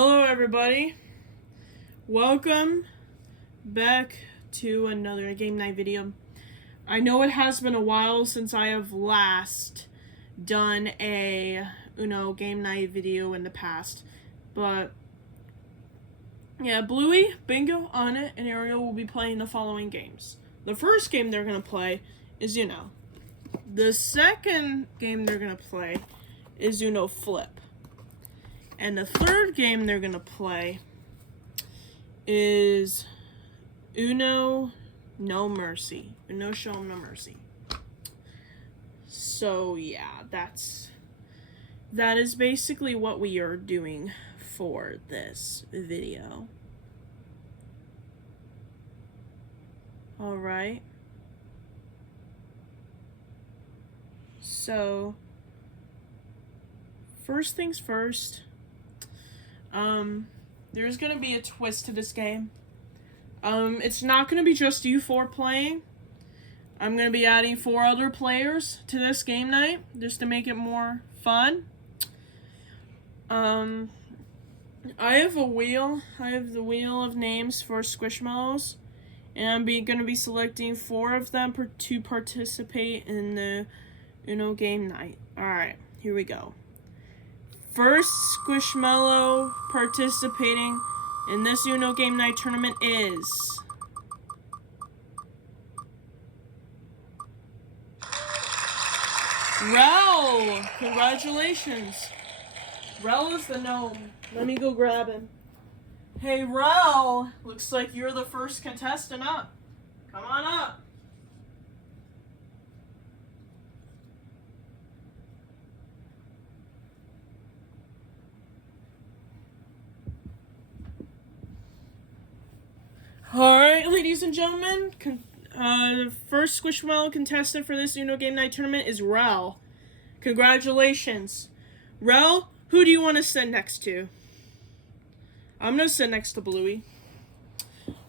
Hello everybody, welcome back to another game night video. I know it has been a while since I have last done a Uno game night video in the past, but yeah, Bluey, Bingo, on it, and Ariel will be playing the following games. The first game they're going to play is Uno. The second game they're going to play is Uno Flip. And the third game they're going to play is Uno No Mercy. Uno Show 'em No Mercy. So yeah, that is basically what we are doing for this video. Alright. So, first things first. There's gonna be a twist to this game. It's not gonna be just you four playing. I'm gonna be adding 4 other players to this game night, just to make it more fun. I have a wheel. I have the wheel of names for SquishMallows, and I'm gonna be selecting 4 of them to participate in the Uno game night. Alright, here we go. First SquishMallow participating in this Uno game night tournament is Rel. Congratulations. Rel is the gnome. Let me go grab him. Hey Rel, looks like you're the first contestant up. Come on up. Alright, ladies and gentlemen, the first SquishMallow contestant for this Uno Game Night tournament is Rel. Congratulations. Rel, who do you want to sit next to? I'm going to sit next to Bluey.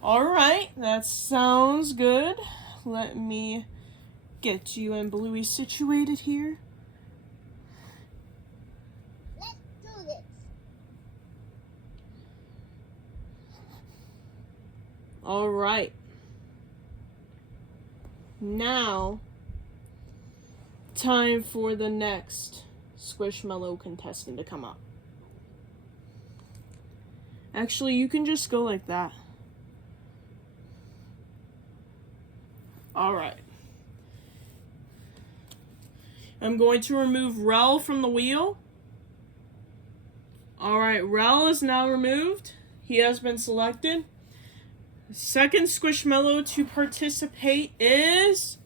Alright, that sounds good. Let me get you and Bluey situated here. Let's do this. Alright. Now, time for the next SquishMallow contestant to come up. Actually, you can just go like that. Alright. I'm going to remove Rel from the wheel. Alright, Rel is now removed. He has been selected. The second SquishMallow to participate is...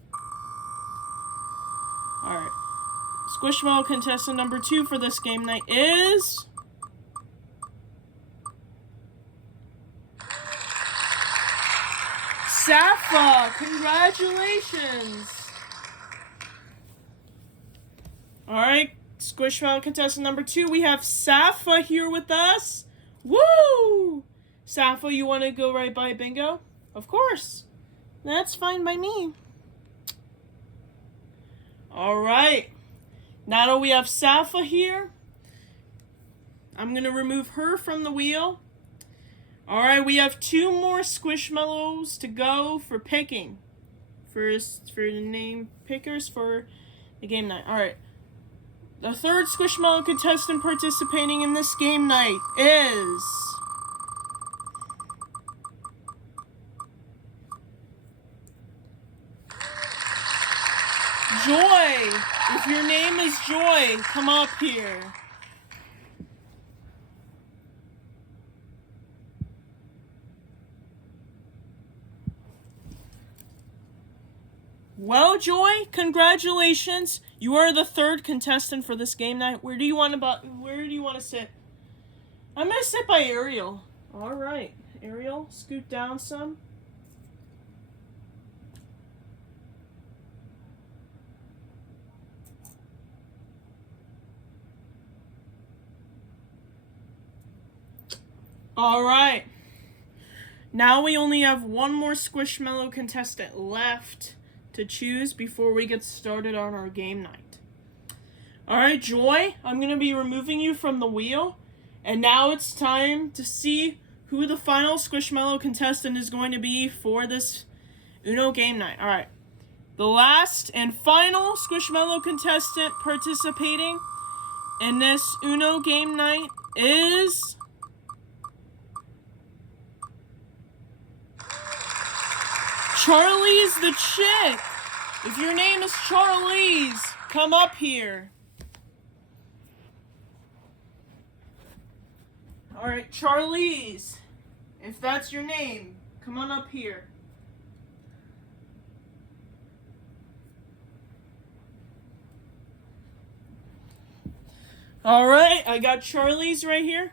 Alright. SquishMallow contestant number 2 for this game night is... Safa! Congratulations! Alright, SquishMallow contestant number 2, we have Safa here with us. Woo! Safa, you want to go right by Bingo? Of course. That's fine by me. Alright. Now that we have Safa here, I'm going to remove her from the wheel. Alright, we have 2 more SquishMallows to go for picking. For the name pickers for the game night. Alright. The third SquishMallow contestant participating in this game night is... Joy! If your name is Joy, come up here. Well, Joy, congratulations. You are the 3rd contestant for this game night. Where do you want to sit? I'm going to sit by Ariel. All right. Ariel, scoot down some. Alright. Now we only have 1 more SquishMallow contestant left to choose before we get started on our game night. Alright, Joy, I'm going to be removing you from the wheel, And now it's time to see who the final SquishMallow contestant is going to be for this Uno game night. All right. The last and final SquishMallow contestant participating in this Uno game night is Charlie's the chick. If your name is Charlie's, come up here. All right, Charlie's. If that's your name, come on up here. All right, I got Charlie's right here.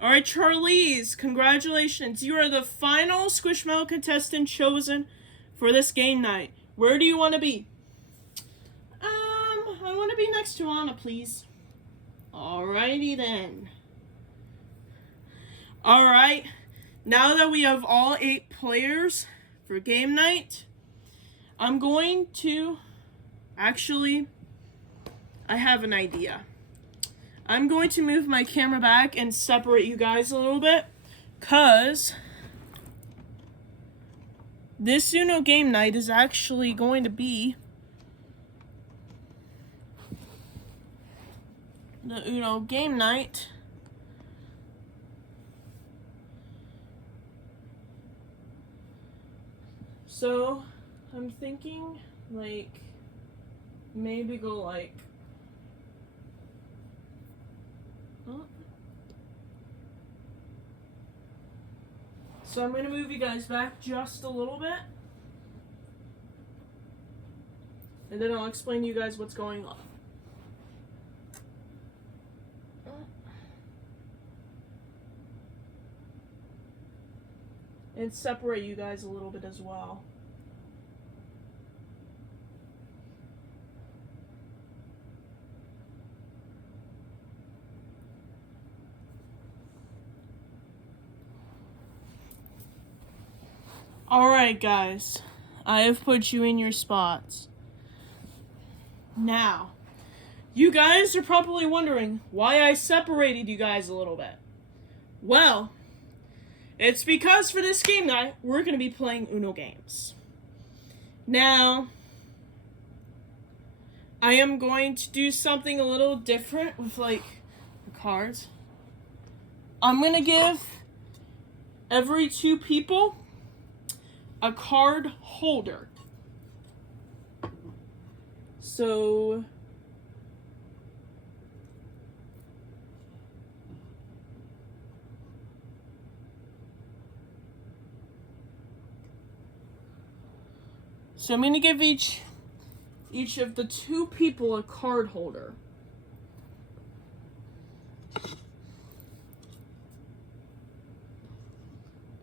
All right, Charlie's, congratulations. You are the final SquishMallow contestant chosen for this game night. Where do you want to be? I want to be next to Anna, please. Alrighty then. Alright, now that we have all 8 players for game night, I'm going to, actually, I have an idea. I'm going to move my camera back and separate you guys a little bit, because this Uno game night is actually going to be the Uno game night so I'm thinking like maybe go like so I'm going to move you guys back just a little bit, and then I'll explain to you guys what's going on. And separate you guys a little bit as well. Alright guys, I have put you in your spots. Now, you guys are probably wondering why I separated you guys a little bit. Well, it's because for this game night, we're going to be playing Uno games. Now, I am going to do something a little different with like the cards. I'm going to give every 2 people a card holder. So I'm going to give each of the 2 people a card holder.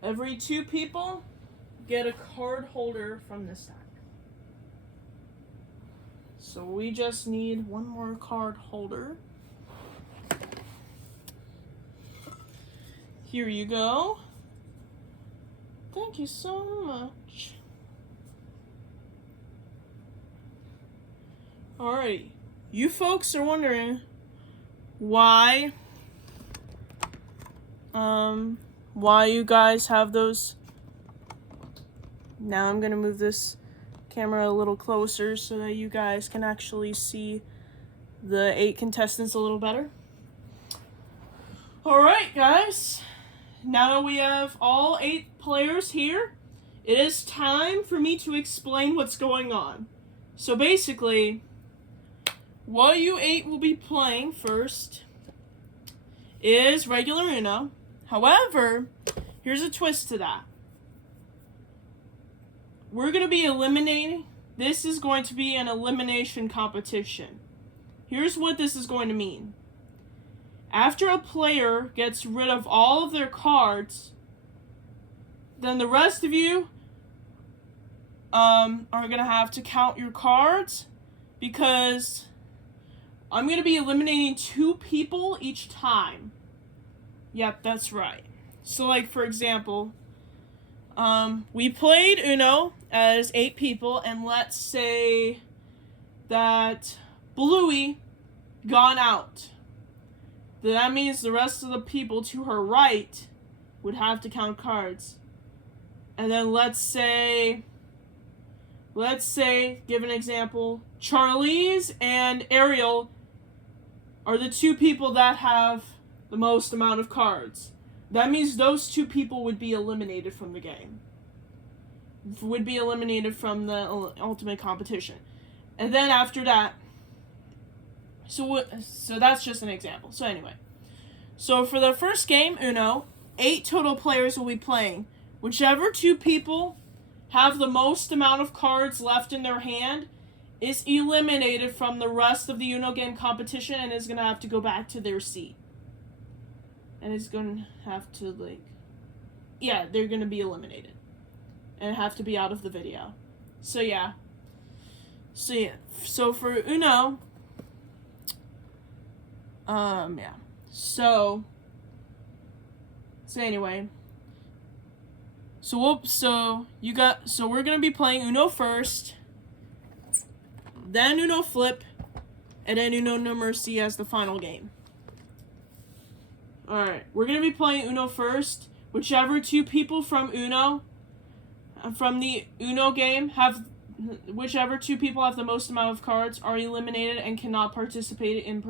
Every 2 people get a card holder from this stack. So we just need one more card holder. Here you go. Thank you so much. Alright, you folks are wondering why you guys have those. Now I'm gonna move this camera a little closer so that you guys can actually see the 8 contestants a little better. Alright guys, now that we have all 8 players here, it is time for me to explain what's going on. So basically, what you 8 will be playing first is regular Uno. However, here's a twist to that. We're going to be eliminating. This is going to be an elimination competition. Here's what this is going to mean. After a player gets rid of all of their cards, then the rest of you are going to have to count your cards, because I'm going to be eliminating 2 people each time. Yep, that's right. So like for example, we played Uno as 8 people, and let's say that Bluey gone out. that means the rest of the people to her right would have to count cards. And then let's say, give an example, Charlize and Ariel are the two people that have the most amount of cards. That means those two people would be eliminated from the game. Would be eliminated from the ultimate competition. And then after that, so that's just an example. So anyway, so for the first game, Uno, 8 total players will be playing. Whichever two people have the most amount of cards left in their hand is eliminated from the rest of the Uno game competition and is going to have to go back to their seat. And is going to have to, they're going to be eliminated. And have to be out of the video. So yeah. So for Uno, So anyway. So we're gonna be playing Uno first, then Uno Flip, and then Uno No Mercy as the final game. Alright, we're gonna be playing Uno first. Whichever two people from Uno, from the Uno game, whichever two people have the most amount of cards are eliminated and cannot participate in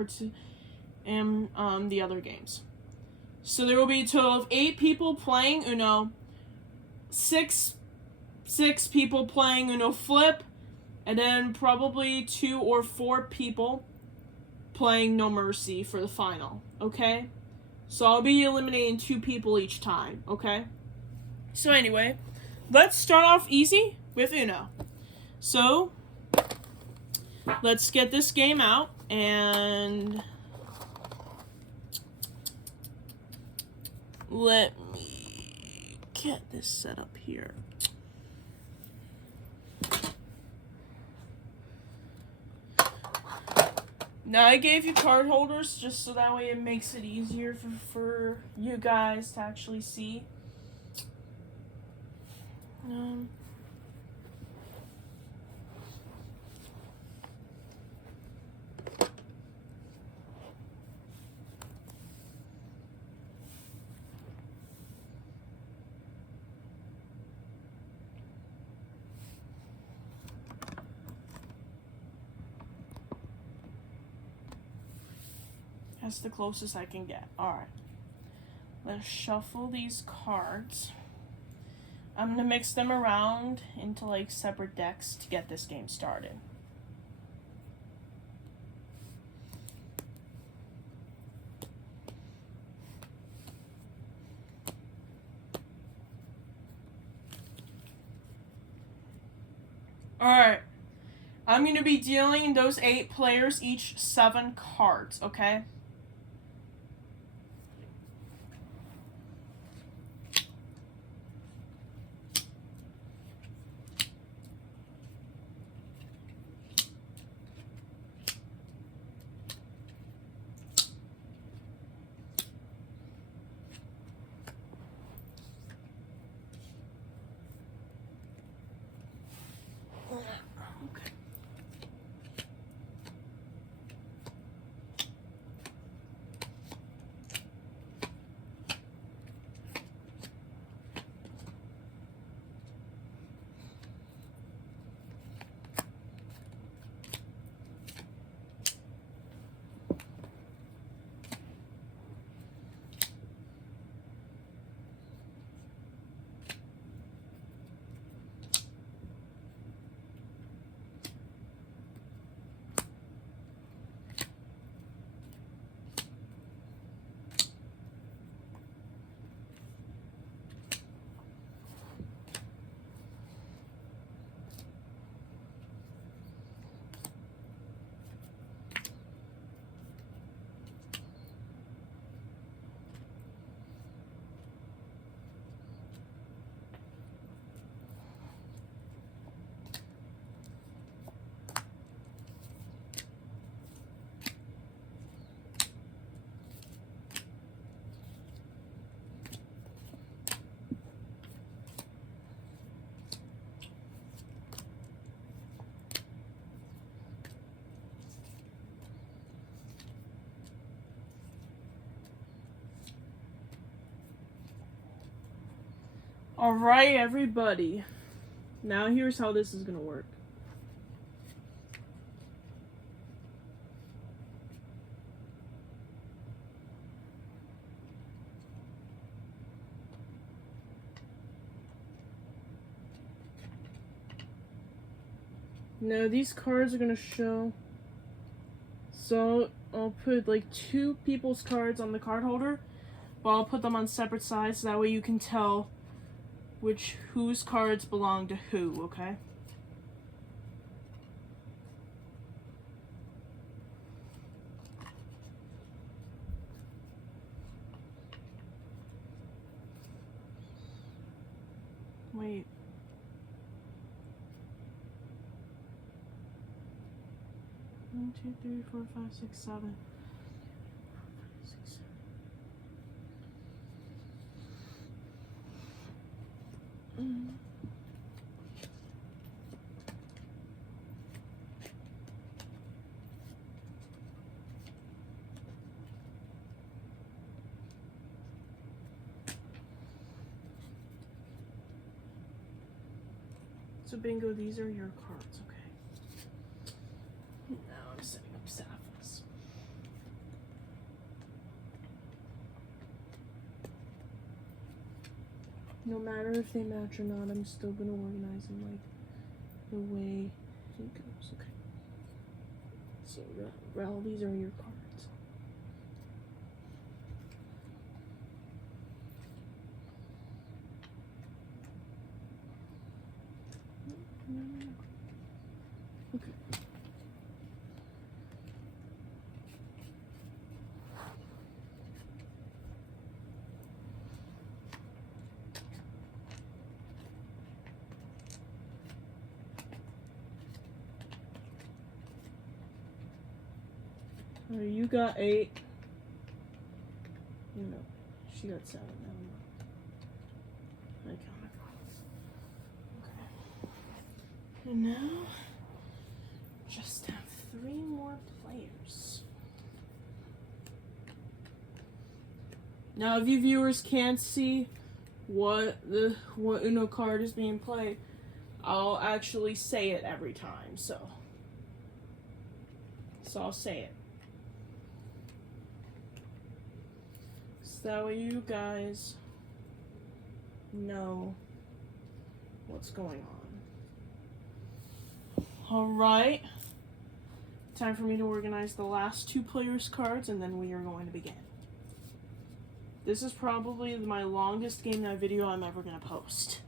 the other games. So there will be a total of 8 people playing Uno, 6 people playing Uno Flip, and then probably 2 or 4 people playing No Mercy for the final, okay? So I'll be eliminating 2 people each time, okay? So anyway, let's start off easy with Uno. So, let's get this game out, and let me get this set up here. Now I gave you card holders just so that way it makes it easier for you guys to actually see. That's the closest I can get. Alright. Let's shuffle these cards. I'm going to mix them around into separate decks to get this game started. Alright. I'm going to be dealing those 8 players each 7 cards, okay? Alright, everybody. Now here's how this is gonna work. Now these cards are gonna show. So I'll put like two people's cards on the card holder, but I'll put them on separate sides so that way you can tell whose cards belong to who, okay? Wait. One, two, three, four, five, six, seven. So bingo, these are your cards, okay? Now I'm setting up Sapphire's. No matter if they match or not, I'm still gonna organize them like the way it goes, okay? So Rel, these are your cards. Okay. Oh, you got 8. No, she got 7. I count. Okay. And now, just have 3 more players. Now, if you viewers can't see what Uno card is being played, I'll actually say it every time. So I'll say it. So that way you guys know what's going on. Alright. Time for me to organize the last 2 players' cards, and then we are going to begin. This is probably my longest game night video I'm ever going to post.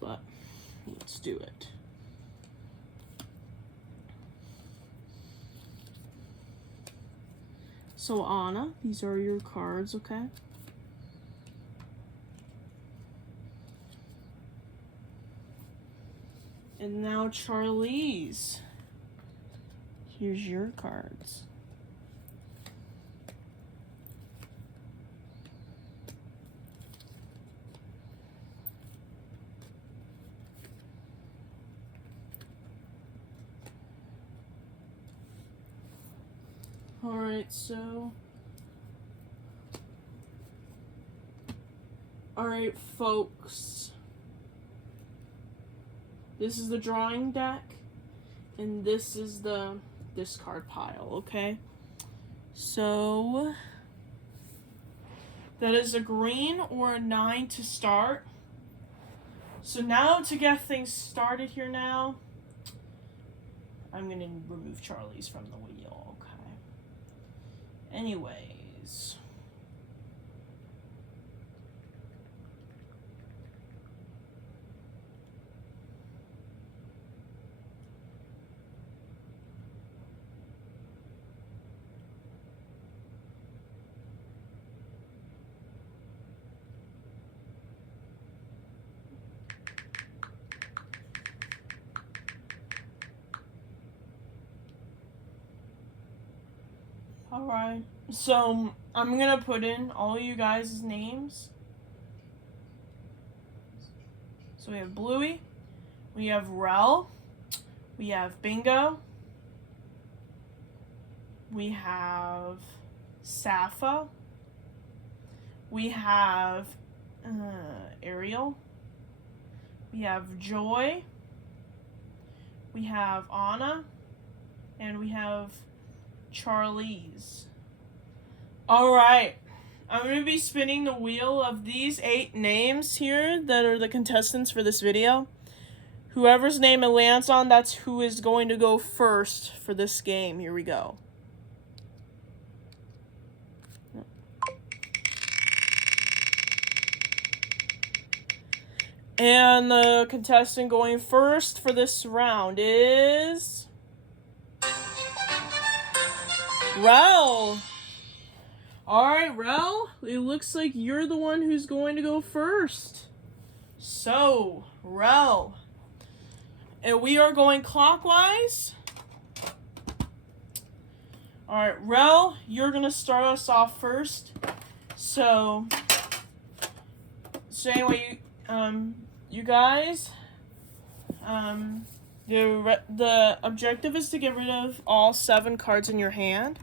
But let's do it. So Anna, these are your cards, okay? And now Charlize, here's your cards. Alright, so... Alright, folks. This is the drawing deck, and this is the discard pile, okay? So... that is a green or a 9 to start. So now, to get things started here now, I'm gonna remove Charlie's from the wheel, okay? Anyways. Alright, so I'm gonna put in all you guys' names. So we have Bluey, we have Rel, we have Bingo, we have Sappho, we have Ariel. We have Joy. We have Anna. And we have Charlize. Alright. I'm going to be spinning the wheel of these 8 names here that are the contestants for this video. Whoever's name it lands on, that's who is going to go first for this game. Here we go. And the contestant going first for this round is Rel. Alright, Rel, it looks like you're the one who's going to go first. So, Rel. And we are going clockwise. Alright, Rel, you're going to start us off first. So anyway, you guys, the objective is to get rid of all 7 cards in your hand.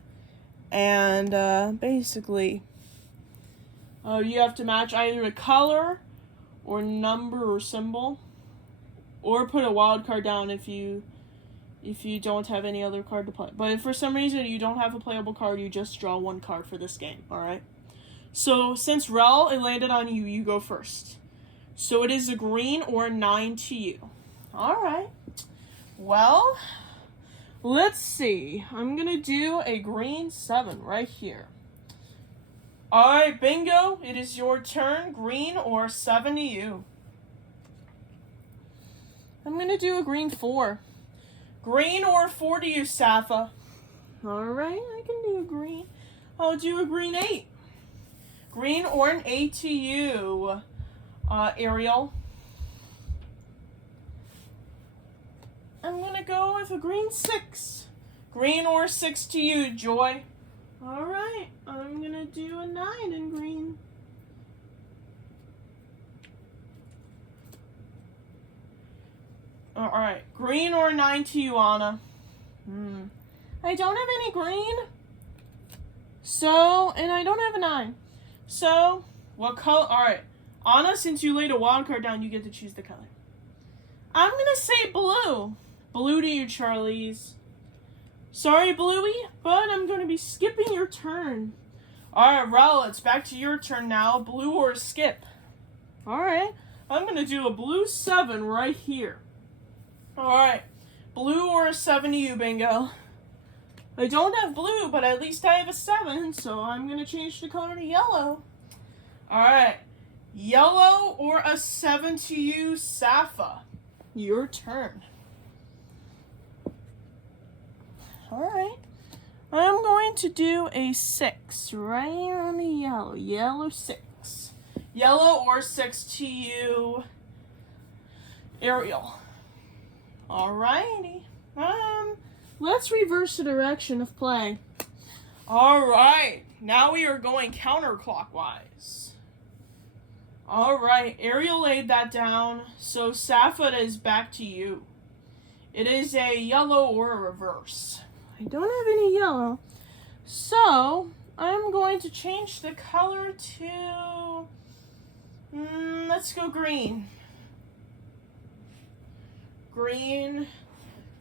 And basically, you have to match either a color or number or symbol, or put a wild card down if you don't have any other card to play. But if for some reason you don't have a playable card, you just draw 1 card for this game, alright? So since Rel, it landed on you, you go first. So it is a green or a 9 to you. Alright. Well, let's see. I'm going to do a green 7 right here. Alright, bingo. It is your turn. Green or 7 to you. I'm going to do a green 4. Green or 4 to you, Safa. Alright, I can do a green. I'll do a green 8. Green or an 8 to you, Ariel. I'm going to go with a green 6. Green or 6 to you, Joy. Alright, I'm going to do a 9 in green. Alright, green or 9 to you, Anna. I don't have any green. So, and I don't have a 9. So, what color? Alright, Anna, since you laid a wild card down, you get to choose the color. I'm going to say blue. Blue to you, Charlize. Sorry, Bluey, but I'm going to be skipping your turn. Alright, Rel, it's back to your turn now. Blue or skip? Alright, I'm going to do a blue 7 right here. Alright, blue or a 7 to you, bingo. I don't have blue, but at least I have a 7, so I'm going to change the color to yellow. Alright, yellow or a 7 to you, Safa. Your turn. Alright, I'm going to do a 6 right on the yellow. Yellow 6. Yellow or 6 to you, Ariel. Alrighty. Let's reverse the direction of play. Alright, now we are going counterclockwise. Alright, Ariel laid that down, so Safa is back to you. It is a yellow or a reverse. I don't have any yellow, so I'm going to change the color to, let's go green. Green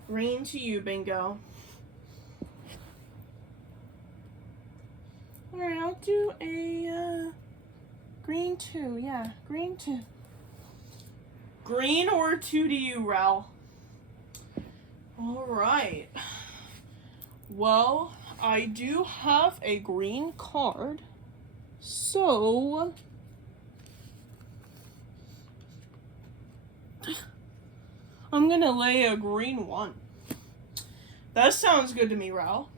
to you, bingo. Alright, I'll do a green 2, yeah, green 2. Green or 2 to you, Rel. Alright. Well, I do have a green card, so I'm gonna lay a green 1. That sounds good to me, Rel.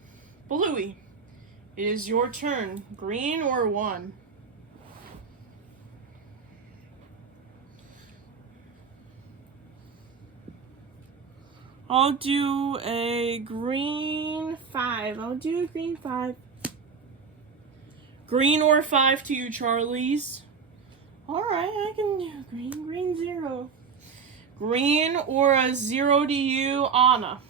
Bluey, it is your turn. Green or 1? I'll do a green 5. I'll do a green 5. Green or 5 to you, Charlize. Alright, I can do green 0. Green or a 0 to you, Anna.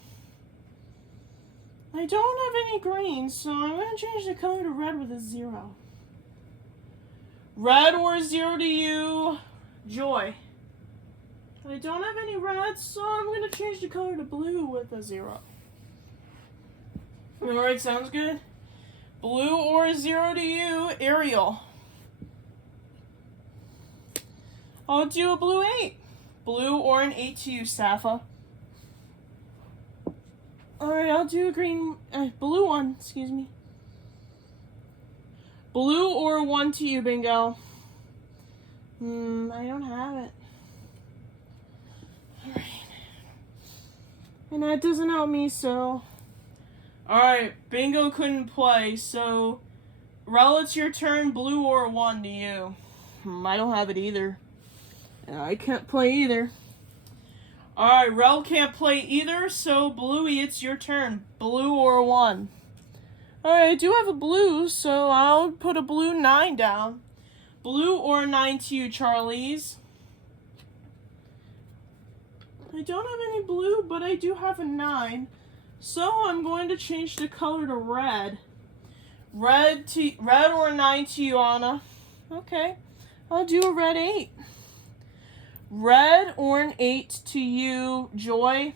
I don't have any green, so I'm going to change the color to red with a 0. Red or 0 to you, Joy. I don't have any reds, so I'm going to change the color to blue with a 0. Alright, sounds good. Blue or 0 to you, Ariel. I'll do a blue 8. Blue or an 8 to you, Safa. Alright, I'll do a blue 1, excuse me. Blue or 1 to you, Bingo. I don't have it. Alright. And that doesn't help me, so... Alright, Bingo couldn't play, so... Rel, it's your turn. Blue or 1 to you. I don't have it either. And I can't play either. Alright, Rel can't play either, so Bluey, it's your turn. Blue or 1. Alright, I do have a blue, so I'll put a blue 9 down. Blue or 9 to you, Charlize. I don't have any blue, but I do have a 9. So I'm going to change the color to red. Red or 9 to you, Anna. Okay, I'll do a red 8. Red or an 8 to you, Joy.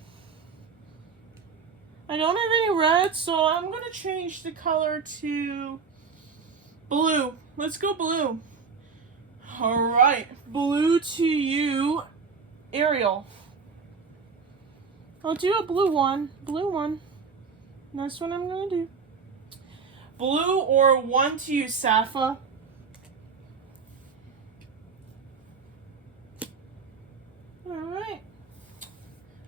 I don't have any red, so I'm going to change the color to blue. Let's go blue. Alright, blue to you, Ariel. I'll do a blue 1. Blue 1. That's what I'm going to do. Blue or 1 to you, Safa. Alright.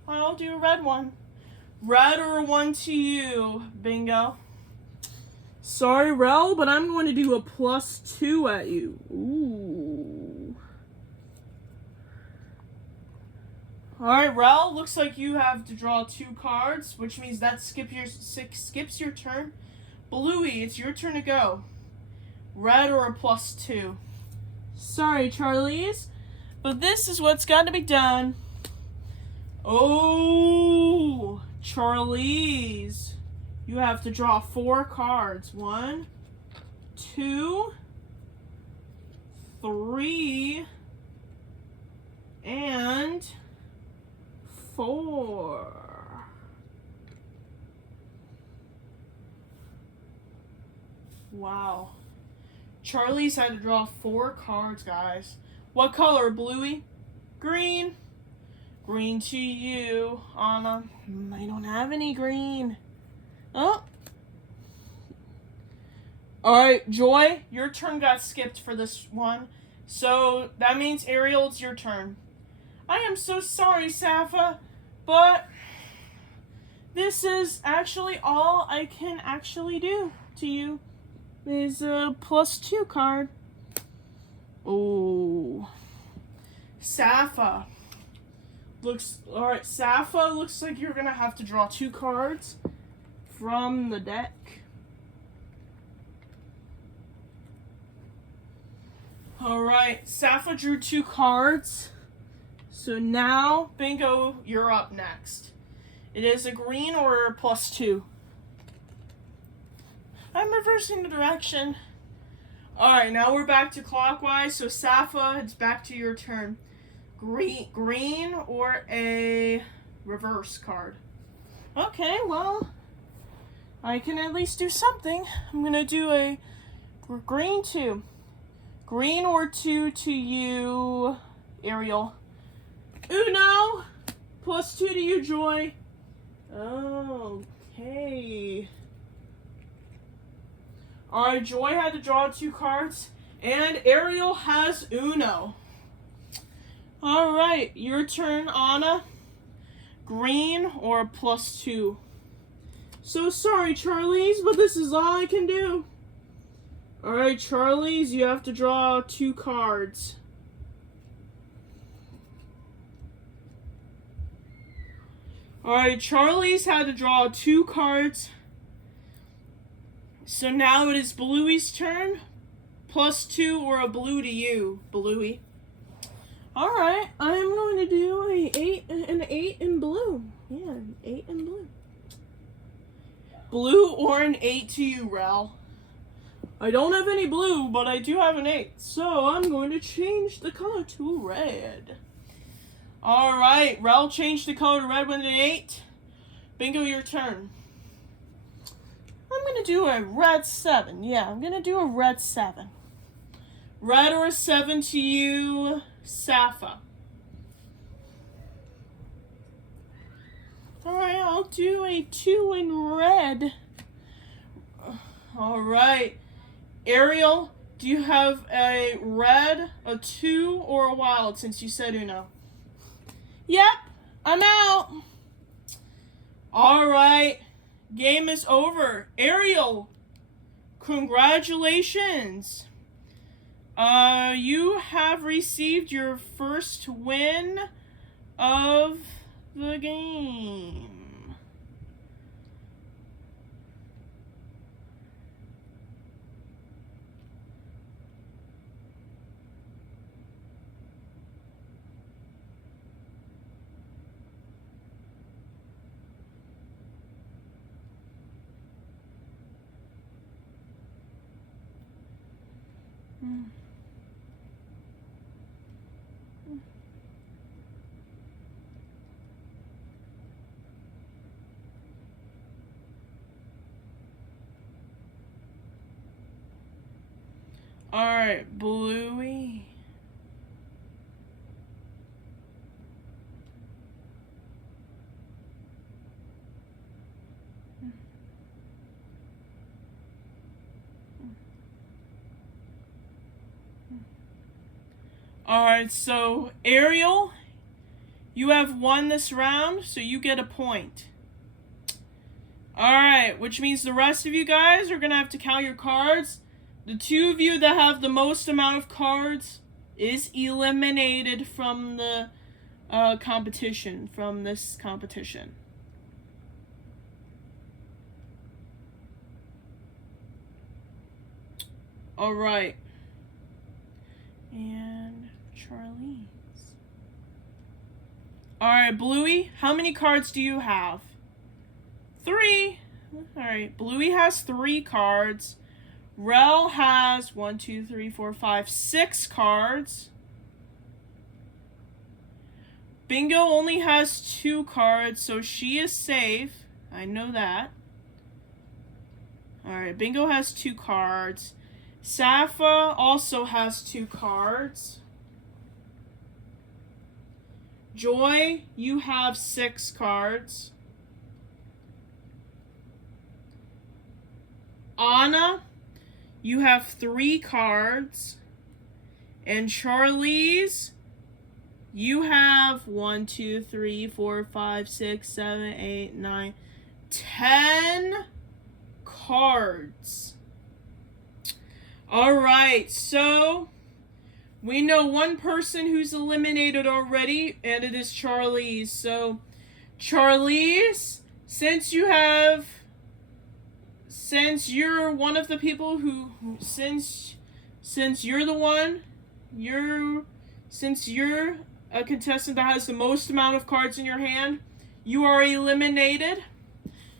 I'll do a red 1. Red or 1 to you, Bingo. Sorry, Rel, but I'm going to do a +2 at you. Ooh. Alright, Rel, looks like you have to draw 2 cards, which means that skips your turn. Bluey, it's your turn to go. Red or a +2. Sorry, Charlize, but this is what's got to be done. Oh, Charlize, you have to draw 4 cards. 1, 2, 3, and 4. Wow. Charlize had to draw 4 cards, guys. What color, Bluey? Green. Green to you, Anna. I don't have any green. Oh. Alright, Joy, your turn got skipped for this one. So that means Ariel, it's your turn. I am so sorry, Safa, but this is actually all I can actually do to you. Is a +2 card. Oh. Safa. Alright, Safa, looks like you're gonna have to draw 2 cards from the deck. Alright, Safa drew 2 cards. So now, Bingo, you're up next. It is a green or a +2. I'm reversing the direction. Alright, now we're back to clockwise. So Safa, it's back to your turn. Green or a reverse card? Okay, well, I can at least do something. I'm going to do a green 2. Green or 2 to you, Ariel. Uno! +2 to you, Joy. Okay. Alright, Joy had to draw 2 cards, and Ariel has Uno. Alright, your turn, Anna. Green or +2? So sorry, Charlize, but this is all I can do. Alright, Charlize, you have to draw 2 cards. Alright, Charlize had to draw 2 cards. So now it is Bluey's turn. +2 or a blue to you, Bluey. Alright, I'm going to do an 8 in blue. Yeah, an 8 in blue. Blue or an 8 to you, Rel. I don't have any blue, but I do have an 8. So I'm going to change the color to red. Alright, Rel changed the color to red with an 8. Bingo, your turn. I'm going to do a red 7. Yeah, I'm going to do a red 7. Red or a 7 to you, Safa. Alright, I'll do a 2 in red. Alright. Ariel, do you have a red, a 2, or a wild since you said Uno? Yep, I'm out. Alright, game is over. Ariel, congratulations. You have received your first win of the game. Alright, Bluey. Alright, so Ariel, you have won this round, so you get a point. Alright, which means the rest of you guys are going to have to count your cards. The 2 of you that have the most amount of cards is eliminated from the competition, from this competition. Alright. And Charlize. Alright, Bluey, how many cards do you have? 3. Alright, Bluey has 3 cards. Rel has 1, 2, 3, 4, 5, 6 cards. Bingo only has 2 cards, so she is safe. I know that. Alright, Bingo has 2 cards. Safa also has 2 cards. Joy, you have 6 cards. Anna, you have 3 cards. And Charlize, you have 1, 2, 3, 4, 5, 6, 7, 8, 9, 10 cards. Alright, so we know one person who's eliminated already, and it is Charlize. So, Charlize, since you're one of the people since you're the one, since you're a contestant that has the most amount of cards in your hand, you are eliminated.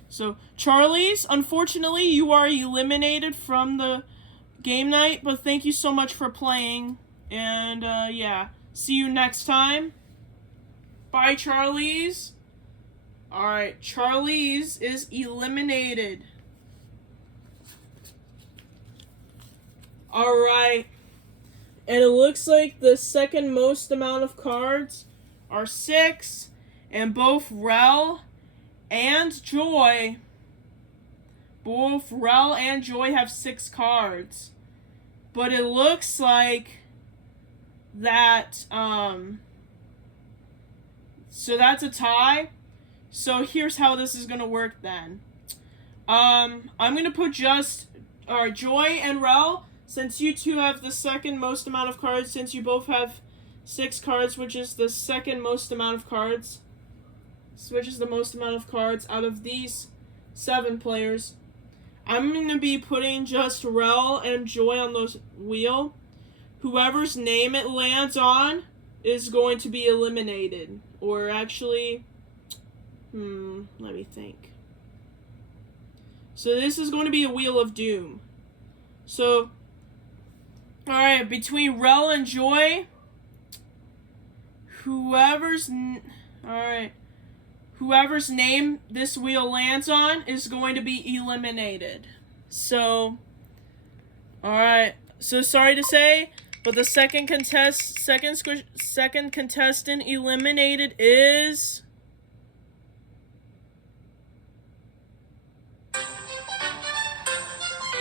So, Charlize, unfortunately, you are eliminated from the game night, but thank you so much for playing, and yeah, see you next time. Bye, Charlize. Alright, Charlize is eliminated. Alright, and it looks like the second most amount of cards are 6, and both Rel and Joy have 6 cards. But it looks like that, so that's a tie. So here's how this is going to work then. I'm going to put Joy and Rel, since you two have the second most amount of cards, since you both have 6 cards, which is the second most amount of cards, which is the most amount of cards out of these 7 players. I'm going to be putting just Rel and Joy on the wheel. Whoever's name it lands on is going to be eliminated. Or actually, let me think. So this is going to be a Wheel of Doom. So, alright, between Rel and Joy, whoever's name this wheel lands on is going to be eliminated. So, alright, so sorry to say, but the second contestant eliminated is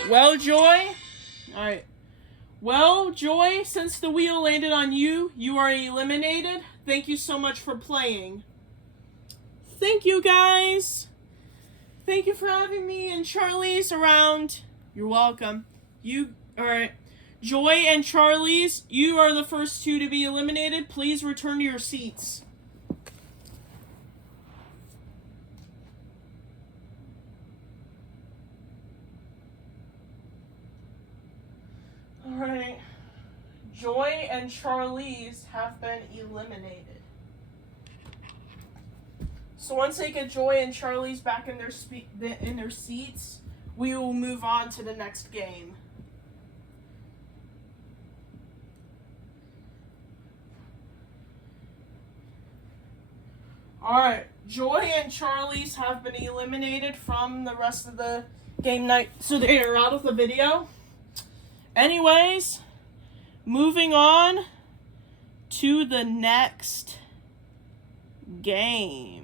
well, Joy. Alright. Well, Joy, since the wheel landed on you, you are eliminated. Thank you so much for playing. Thank you, guys. Thank you for having me and Charlie's around. You're welcome. Alright. Joy and Charlie's, you are the first two to be eliminated. Please return to your seats. Alright. Joy and Charlize have been eliminated. So once they get Joy and Charlize back in their seats, we will move on to the next game. Alright, Joy and Charlize have been eliminated from the rest of the game night, so they are out of the video. Anyways, moving on to the next game.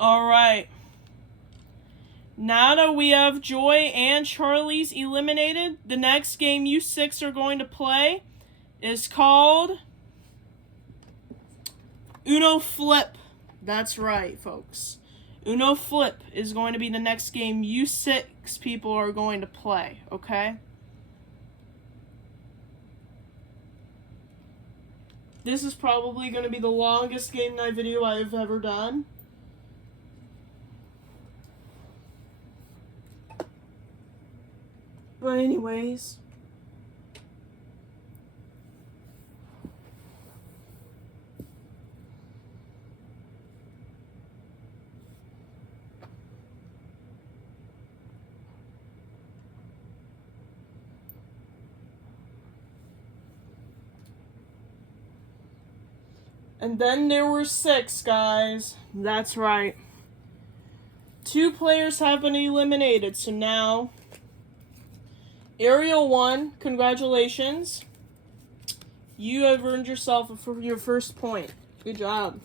Alright. Now that we have Joy and Charlie's eliminated, the next game you six are going to play is called Uno Flip. That's right, folks. Uno Flip is going to be the next game you six people are going to play, okay? This is probably going to be the longest game night video I've ever done. But anyways, and then there were 6, guys. That's right. 2 players have been eliminated, so now Ariel won. Congratulations. You have earned yourself your first point. Good job.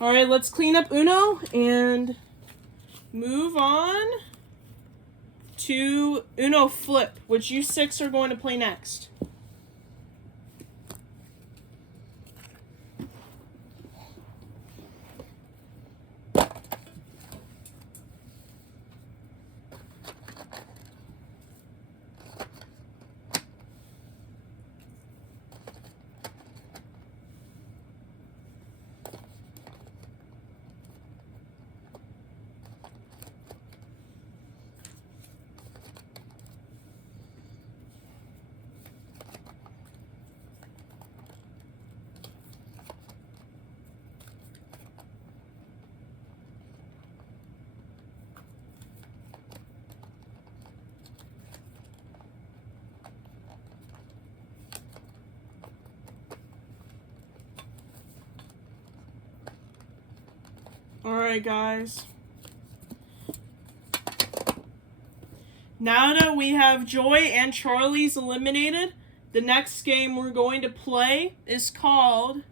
Alright, let's clean up Uno and move on to Uno Flip, which you 6 are going to play next. Alright, guys. Now that we have Joy and Charlie's eliminated, the next game we're going to play is called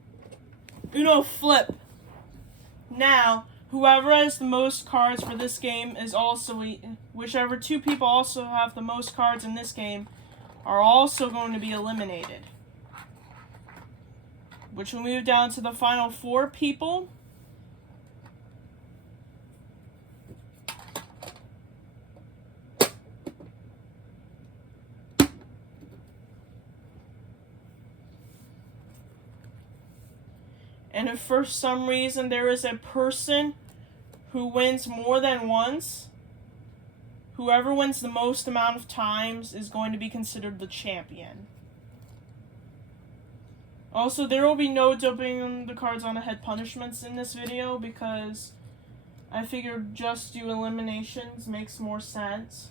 Uno Flip. Now, whoever has the most cards for this game is also, whichever 2 people also have the most cards in this game are also going to be eliminated. Which will move down to the final 4 people. And And if for some reason there is a person who wins more than once, whoever wins the most amount of times is going to be considered the champion. Also, there will be no dumping the cards on a head punishments in this video because I figured just do eliminations makes more sense.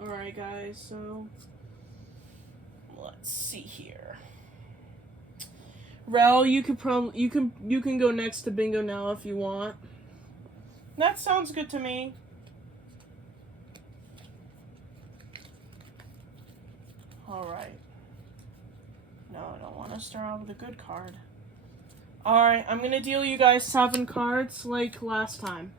Alright guys, so let's see here. Rel, you can go next to bingo now if you want. That sounds good to me. Alright. No, I don't want to start out with a good card. Alright, I'm gonna deal you guys 7 cards like last time.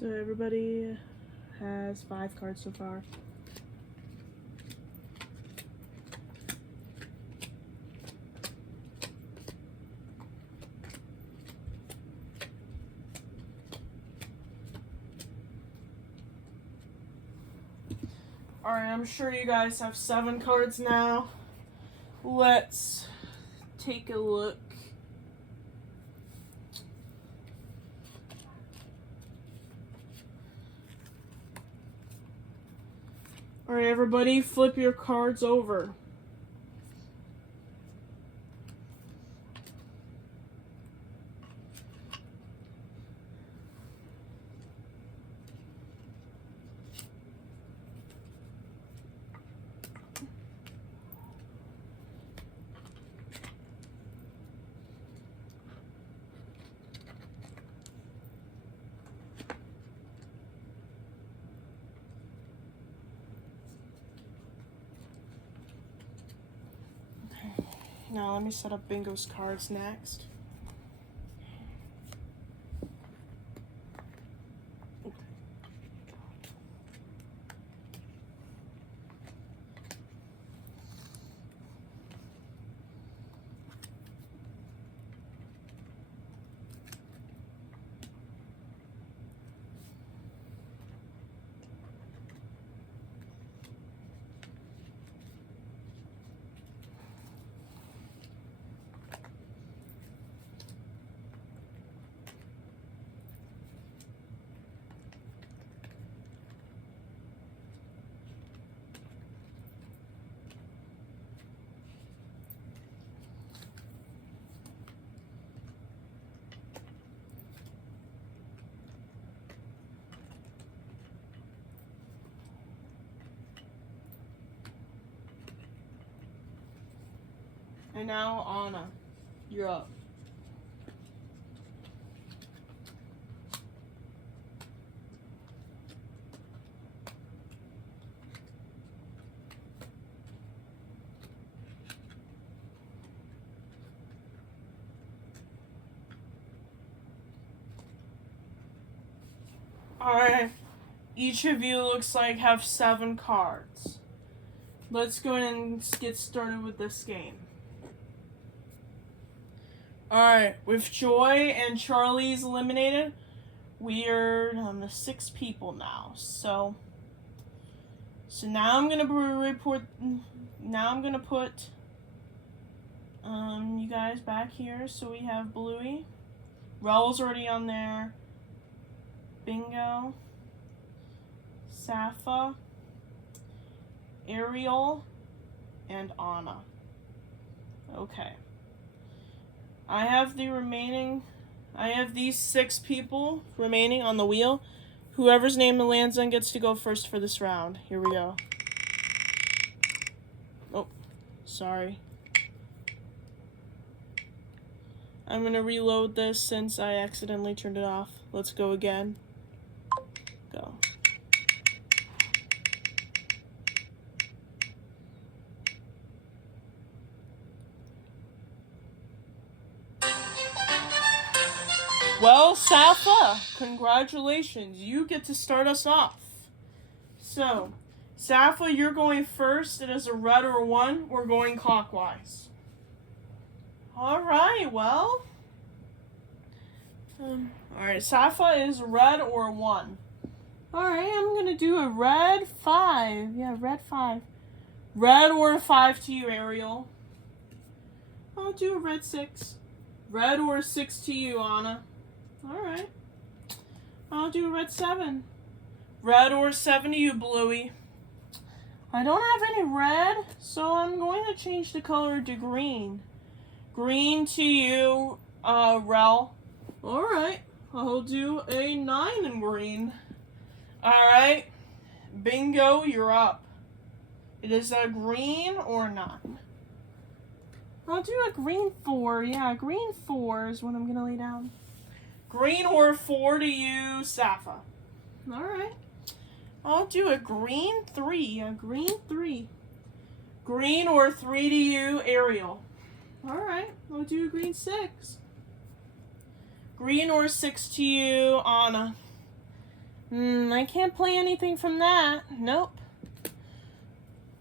So everybody has 5 cards so far. Alright, I'm sure you guys have 7 cards now. Let's take a look. Alright, everybody, flip your cards over. Now let me set up Bingo's cards next. And now, Anna, you're up. Alright, each of you looks like have 7 cards. Let's go ahead and get started with this game. Alright, with Joy and Charlie's eliminated, we are on the 6 people now. So now I'm gonna report. Now I'm gonna put you guys back here. So we have Bluey, Raul's already on there. Bingo, Safa, Ariel, and Anna. Okay. I have these 6 people remaining on the wheel Whoever's name it lands on gets to go first for this round. Here we go. Oh, sorry. I'm gonna reload this since I accidentally turned it off. Let's go again. Go. Well, Safa, congratulations. You get to start us off. So, Safa, you're going first. It is a red or a 1. We're going clockwise. Alright, well. Alright, Safa is red or 1. Alright, I'm going to do a red 5. Yeah, red 5. Red or a 5 to you, Ariel. I'll do a red 6. Red or a 6 to you, Anna. Alright. I'll do a red 7. Red or 7 to you, Bluey. I don't have any red, so I'm going to change the color to green. Green to you, Rel. Alright. I'll do a 9 in green. Alright. Bingo, you're up. It is a green or 9. I'll do a green 4. Yeah, green 4 is what I'm going to lay down. Green or 4 to you, Safa. Alright. I'll do a green 3. A green 3. Green or 3 to you, Ariel. Alright. I'll do a green 6. Green or 6 to you, Anna. I can't play anything from that. Nope.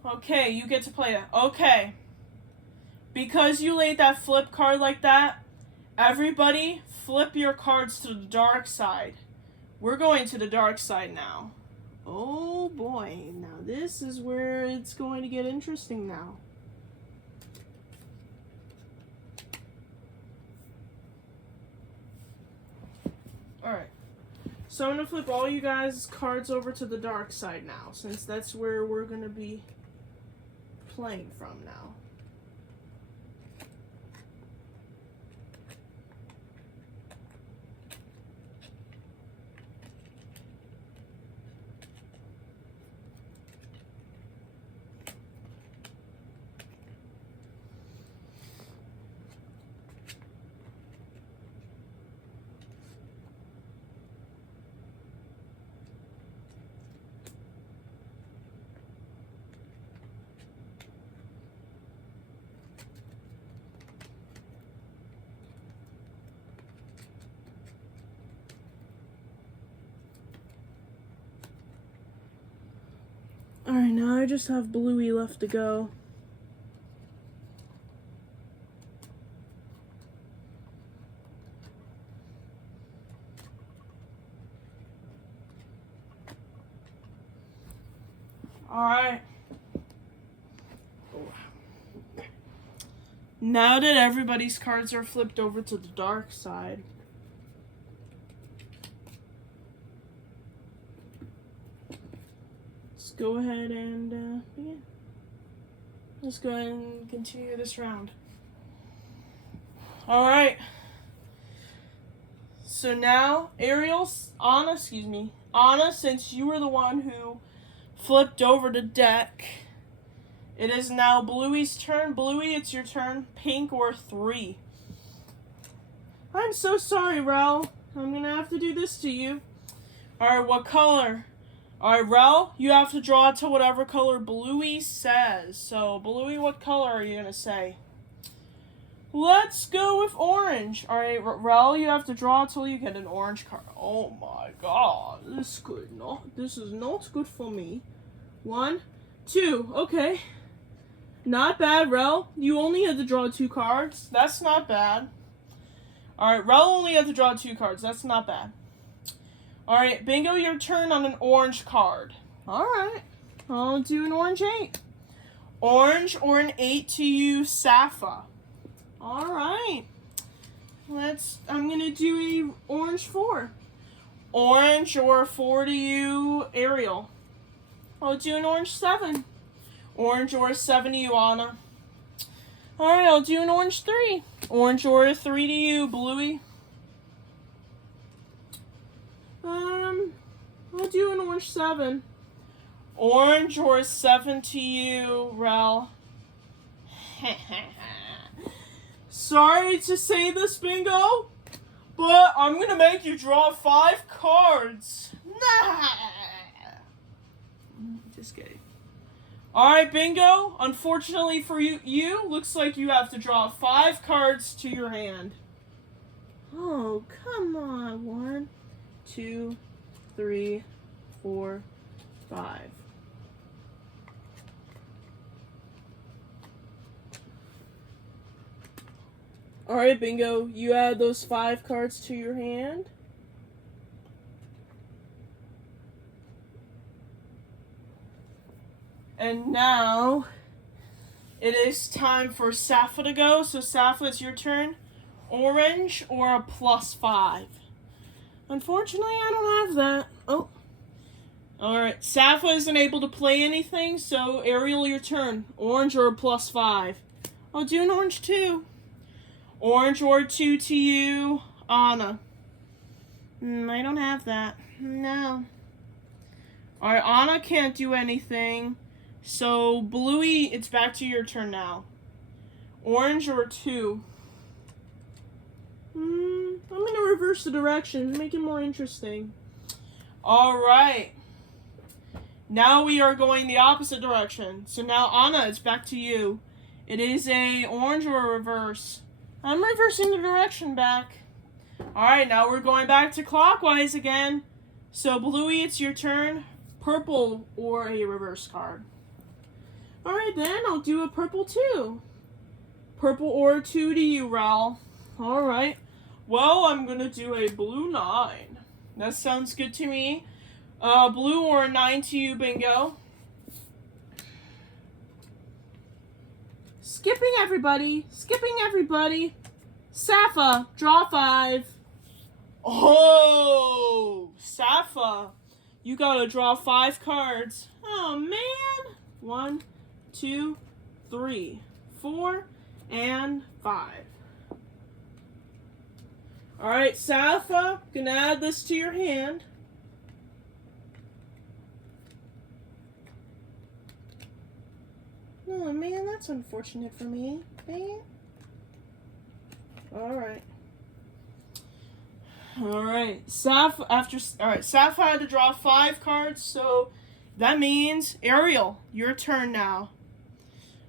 Okay, you get to play that. Okay. Because you laid that flip card like that, everybody flip your cards to the dark side. We're going to the dark side now. Oh boy, now this is where it's going to get interesting now. Alright, so I'm going to flip all you guys' cards over to the dark side now, since that's where we're going to be playing from now. Alright, now I just have Bluey left to go. Alright. Now that everybody's cards are flipped over to the dark side, let's go ahead and begin. Let's go ahead and continue this round. Alright. So now, Anna, since you were the one who flipped over the deck, it is now Bluey's turn. Bluey, it's your turn. Pink or 3. I'm so sorry, Rel. I'm gonna have to do this to you. Alright, what color? Alright, Rel, you have to draw to whatever color Bluey says. So, Bluey, what color are you gonna say? Let's go with orange. Alright, Rel, you have to draw till you get an orange card. Oh my god, this is not good for me. 1, 2, okay. Not bad, Rel. You only had to draw 2 cards. That's not bad. Alright, Rel only had to draw 2 cards. That's not bad. Alright, Bingo, your turn on an orange card. Alright. I'll do an orange 8. Orange or an 8 to you, Safa. Alright. I'm gonna do a orange 4. Orange or 4 to you, Ariel. I'll do an orange 7. Orange or 7 to you, Anna. Alright, I'll do an orange 3. Orange or 3 to you, Bluey. I'll do an orange 7. Orange or 7 to you, Rel. Sorry to say this, Bingo, but I'm going to make you draw 5 cards. Nah. Just kidding. Alright, Bingo, unfortunately for you, looks like you have to draw 5 cards to your hand. Oh, come on. 1, 2, 3, 4, 5. Alright, Bingo, you add those 5 cards to your hand. And now, it is time for Safa to go. So, Safa, it's your turn. Orange or a +5? Unfortunately, I don't have that. Oh. Alright, Safa isn't able to play anything, so Ariel, your turn. Orange or a +5? I'll do an orange 2. Orange or 2 to you, Anna. I don't have that. No. Alright, Anna can't do anything. So, Bluey, it's back to your turn now. Orange or 2? I'm going to reverse the direction, make it more interesting. Alright. Now we are going the opposite direction. So now, Anna, it's back to you. It is a orange or a reverse. I'm reversing the direction back. Alright, now we're going back to clockwise again. So, Bluey, it's your turn. Purple or a reverse card? Alright then, I'll do a purple 2. Purple or 2 to you, Rel. Alright. Well, I'm going to do a blue 9. That sounds good to me. Blue or a 9 to you, Bingo. Skipping everybody. Safa, draw 5. Oh, Safa. You gotta draw 5 cards. Oh, man. 1, 2, 3, 4, and 5. Alright, Safa, gonna add this to your hand. Oh, man, that's unfortunate for me. Man. Alright. Alright, Safa had to draw 5 cards, so that means, Ariel, your turn now.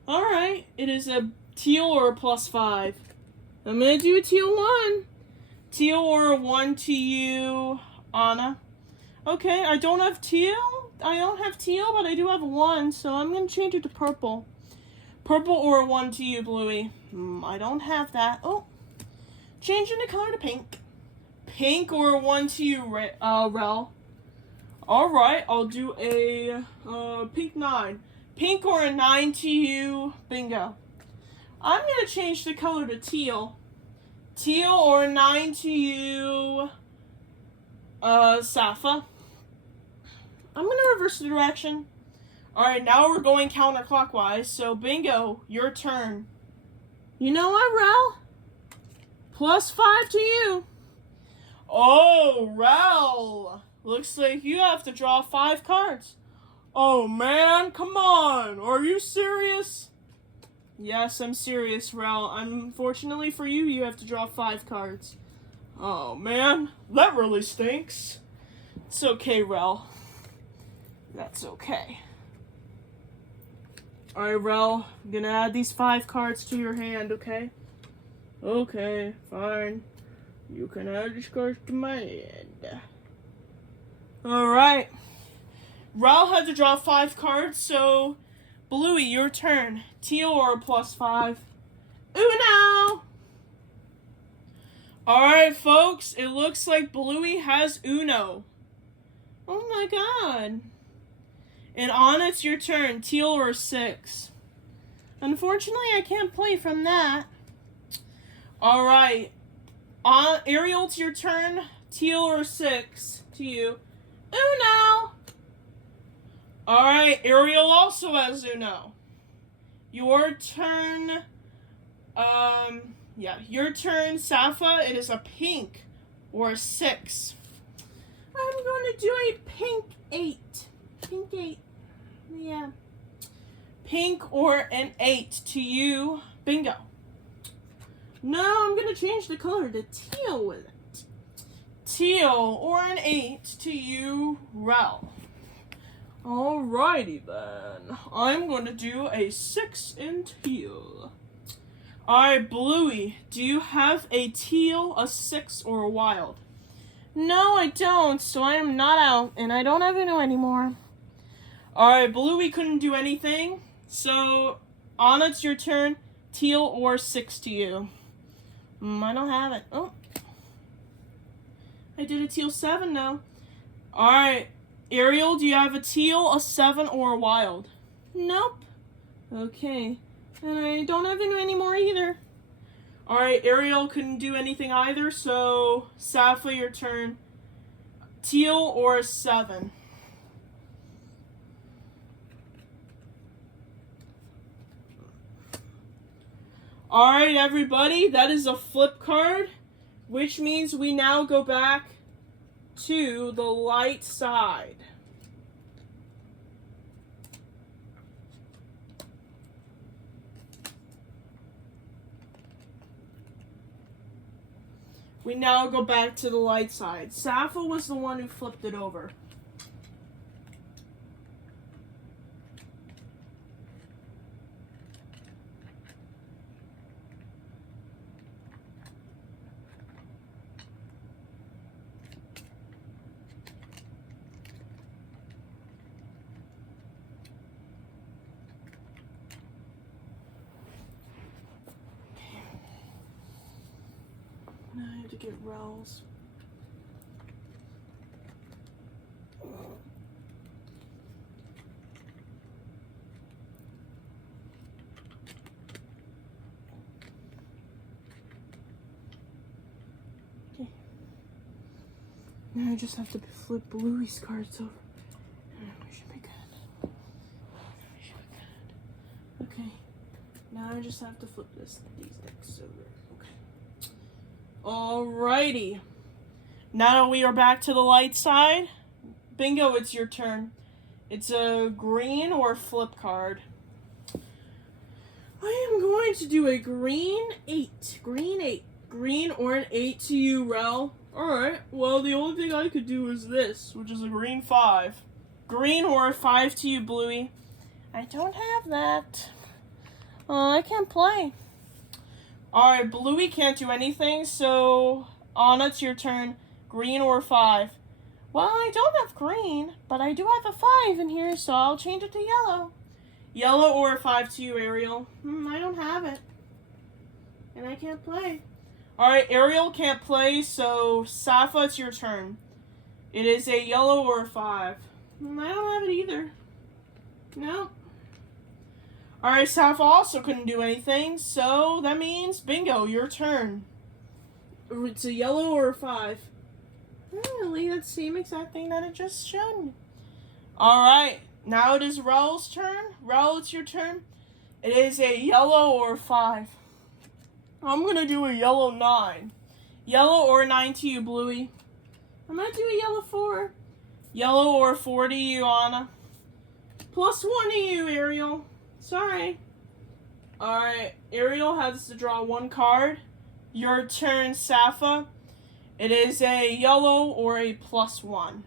Alright, it is a teal or a +5. I'm gonna do a teal 1. Teal or a 1 to you, Anna. Okay, I don't have teal, but I do have a 1, so I'm gonna change it to purple. Purple or a 1 to you, Bluey. I don't have that. Oh, changing the color to pink. Pink or a 1 to you, Rel. Alright, I'll do a pink 9. Pink or a 9 to you, Bingo. I'm going to change the color to teal. Teal or a 9 to you, Safa. I'm going to reverse the direction. Alright, now we're going counterclockwise, so Bingo, your turn. You know what, Rel? +5 to you. Oh, Rel. Looks like you have to draw 5 cards. Oh, man, come on. Are you serious? Yes, I'm serious, Rel. Unfortunately for you, you have to draw 5 cards. Oh, man, that really stinks. It's okay, Rel. That's okay. Alright, Rel, I'm gonna add these 5 cards to your hand, okay? Okay, fine. You can add these cards to my hand. Alright. Rel had to draw 5 cards, so Bluey, your turn. Teal or a +5? Uno! Alright, folks, it looks like Bluey has Uno. Oh my god. And Anna, it's your turn. Teal or a 6? Unfortunately, I can't play from that. Alright. Ariel, it's your turn. Teal or 6 to you. Uno! Alright, Ariel also has Uno. Your turn, your turn, Safa. It is a pink or a 6. I'm going to do a pink 8. Pink 8. Yeah. Pink or an 8 to you, Bingo. No, I'm going to change the color to teal with it. Teal or an 8 to you, Rel. Alrighty then. I'm going to do a 6 in teal. Alright, Bluey, do you have a teal, a 6, or a wild? No, I don't, so I am not out, and I don't have Uno anymore. Alright, Bluey couldn't do anything, so Anna, it's your turn. Teal or 6 to you. I don't have it. Oh. I did a teal 7 now. Alright, Ariel, do you have a teal, a 7, or a wild? Nope. Okay. And I don't have Uno anymore either. Alright, Ariel couldn't do anything either, so Safa, your turn. Teal or a 7? Alright, everybody, that is a flip card, which means we now go back to the light side. We now go back to the light side. Safa was the one who flipped it over. Now I have to get Rel's. Okay. Now I just have to flip Bluey's cards over. We should be good. We should be good. Okay. Now I just have to flip these decks over. Alrighty. Now that we are back to the light side, Bingo, it's your turn. It's a green or flip card. I am going to do a green 8. Green 8. Green or an 8 to you, Rel. Alright, well, the only thing I could do is this, which is a green 5. Green or a 5 to you, Bluey. I don't have that. I can't play. Alright, Bluey can't do anything, so Anna, it's your turn. Green or 5? Well, I don't have green, but I do have a 5 in here, so I'll change it to yellow. Yellow or a 5 to you, Ariel? I don't have it. And I can't play. Alright, Ariel can't play, so Safa, it's your turn. It is a yellow or a 5. I don't have it either. Nope. Alright, Safa also couldn't do anything, so that means, Bingo, your turn. It's a yellow or a 5. Really, that's the same exact thing that it just showed me. Alright, now it is Rel's turn. Rel, it's your turn. It is a yellow or a 5. I'm going to do a yellow 9. Yellow or a 9 to you, Bluey. I might do a yellow 4. Yellow or a 4 to you, Anna. +1 to you, Ariel. Sorry. Alright, Ariel has to draw 1 card. Your turn, Safa. It is a yellow or a +1.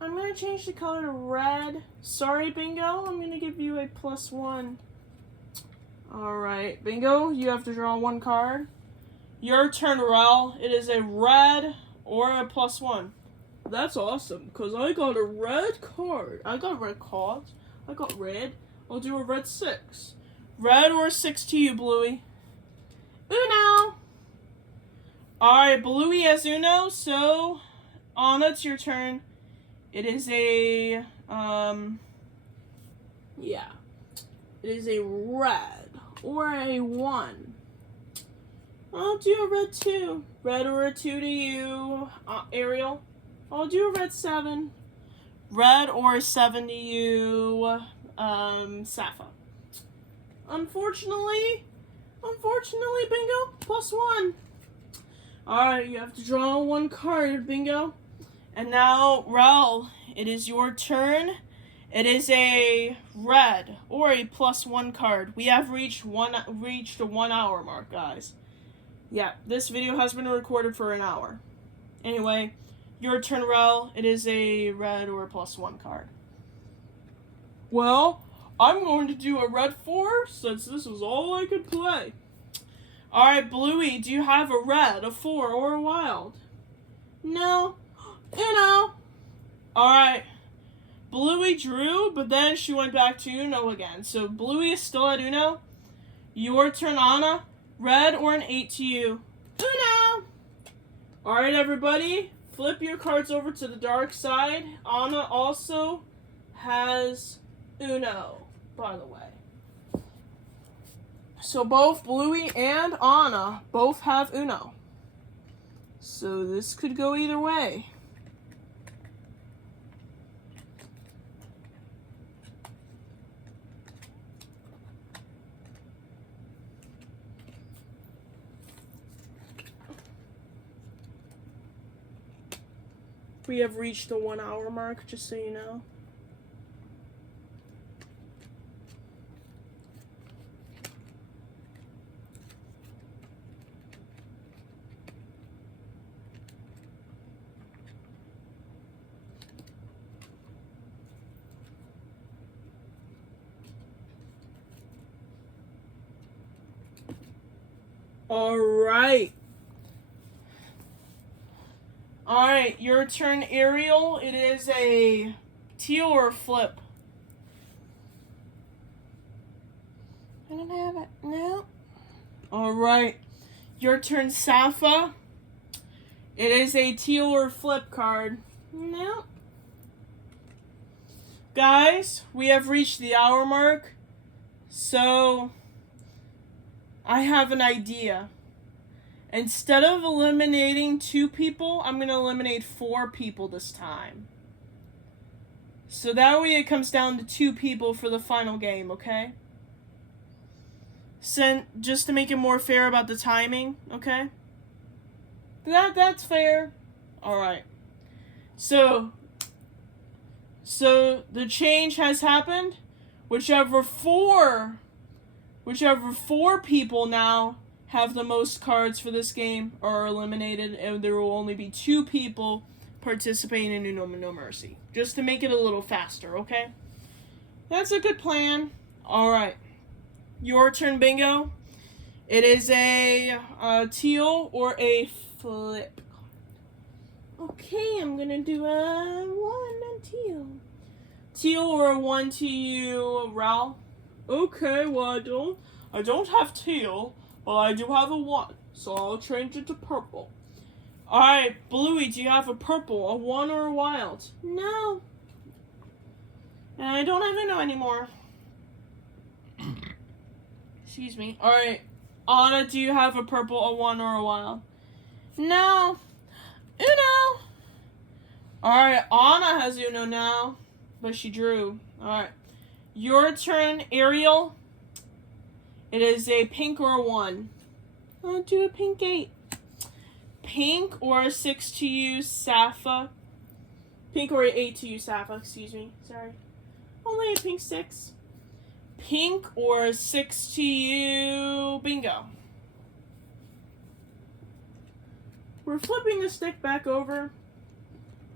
I'm going to change the color to red. Sorry, Bingo. I'm going to give you a +1. Alright, Bingo, you have to draw 1 card. Your turn, Rel. It is a red or a +1. That's awesome, because I got a red card. I got red cards. I got red. I'll do a red 6. Red or 6 to you, Bluey. Uno! Alright, Bluey has Uno, so Anna, it's your turn. It is a, yeah. It is a red or a 1. I'll do a red 2. Red or a 2 to you, Ariel. I'll do a red 7. Red or a 7 to you, Safa. Unfortunately, Bingo, +1. Alright, you have to draw one card, bingo. And now, Raul, it is your turn. It is a red or a +1 card. We have reached the 1 hour mark, guys. Yeah, this video has been recorded for an hour. Anyway, your turn, Raul. It is a red or a +1 card. Well, I'm going to do a red 4 since this was all I could play. Alright, Bluey, do you have a red, a 4, or a wild? No. Uno. Alright. Bluey drew, but then she went back to Uno again. So Bluey is still at Uno. Your turn, Anna. Red or an 8 to you? Uno. Alright, everybody. Flip your cards over to the dark side. Anna also has Uno, by the way. So both Bluey and Anna both have Uno. So this could go either way. We have reached the 1 hour mark, just so you know. Alright. Alright, your turn, Ariel. It is a teal or flip. I don't have it. No. Alright. Your turn, Safa. It is a teal or flip card. No. Guys, we have reached the hour mark. So I have an idea. Instead of eliminating 2 people, I'm going to eliminate 4 people this time. So that way it comes down to 2 people for the final game, okay? Just to make it more fair about the timing, okay? That's fair. Alright. So the change has happened. Whichever four people now have the most cards for this game are eliminated, and there will only be 2 people participating in Uno No Mercy. Just to make it a little faster, okay? That's a good plan. Alright. Your turn, bingo. It is a teal or a flip. Okay, I'm gonna do a 1 and teal. Teal or a 1 to you, Raul? Okay, well I don't have teal. Well, I do have a 1, so I'll change it to purple. Alright, Bluey, do you have a purple, a 1 or a wild? No. And I don't have Uno anymore. Excuse me. Alright, Anna, do you have a purple, a 1 or a wild? No. Uno. Alright, Anna has Uno now, but she drew. Alright. Your turn, Ariel. It is a pink or a 1. I'll do a pink 8. Pink or a 6 to you, Safa. Pink or an 8 to you, Safa, excuse me. Sorry. Only a pink 6. Pink or a 6 to you, bingo. We're flipping the stick back over.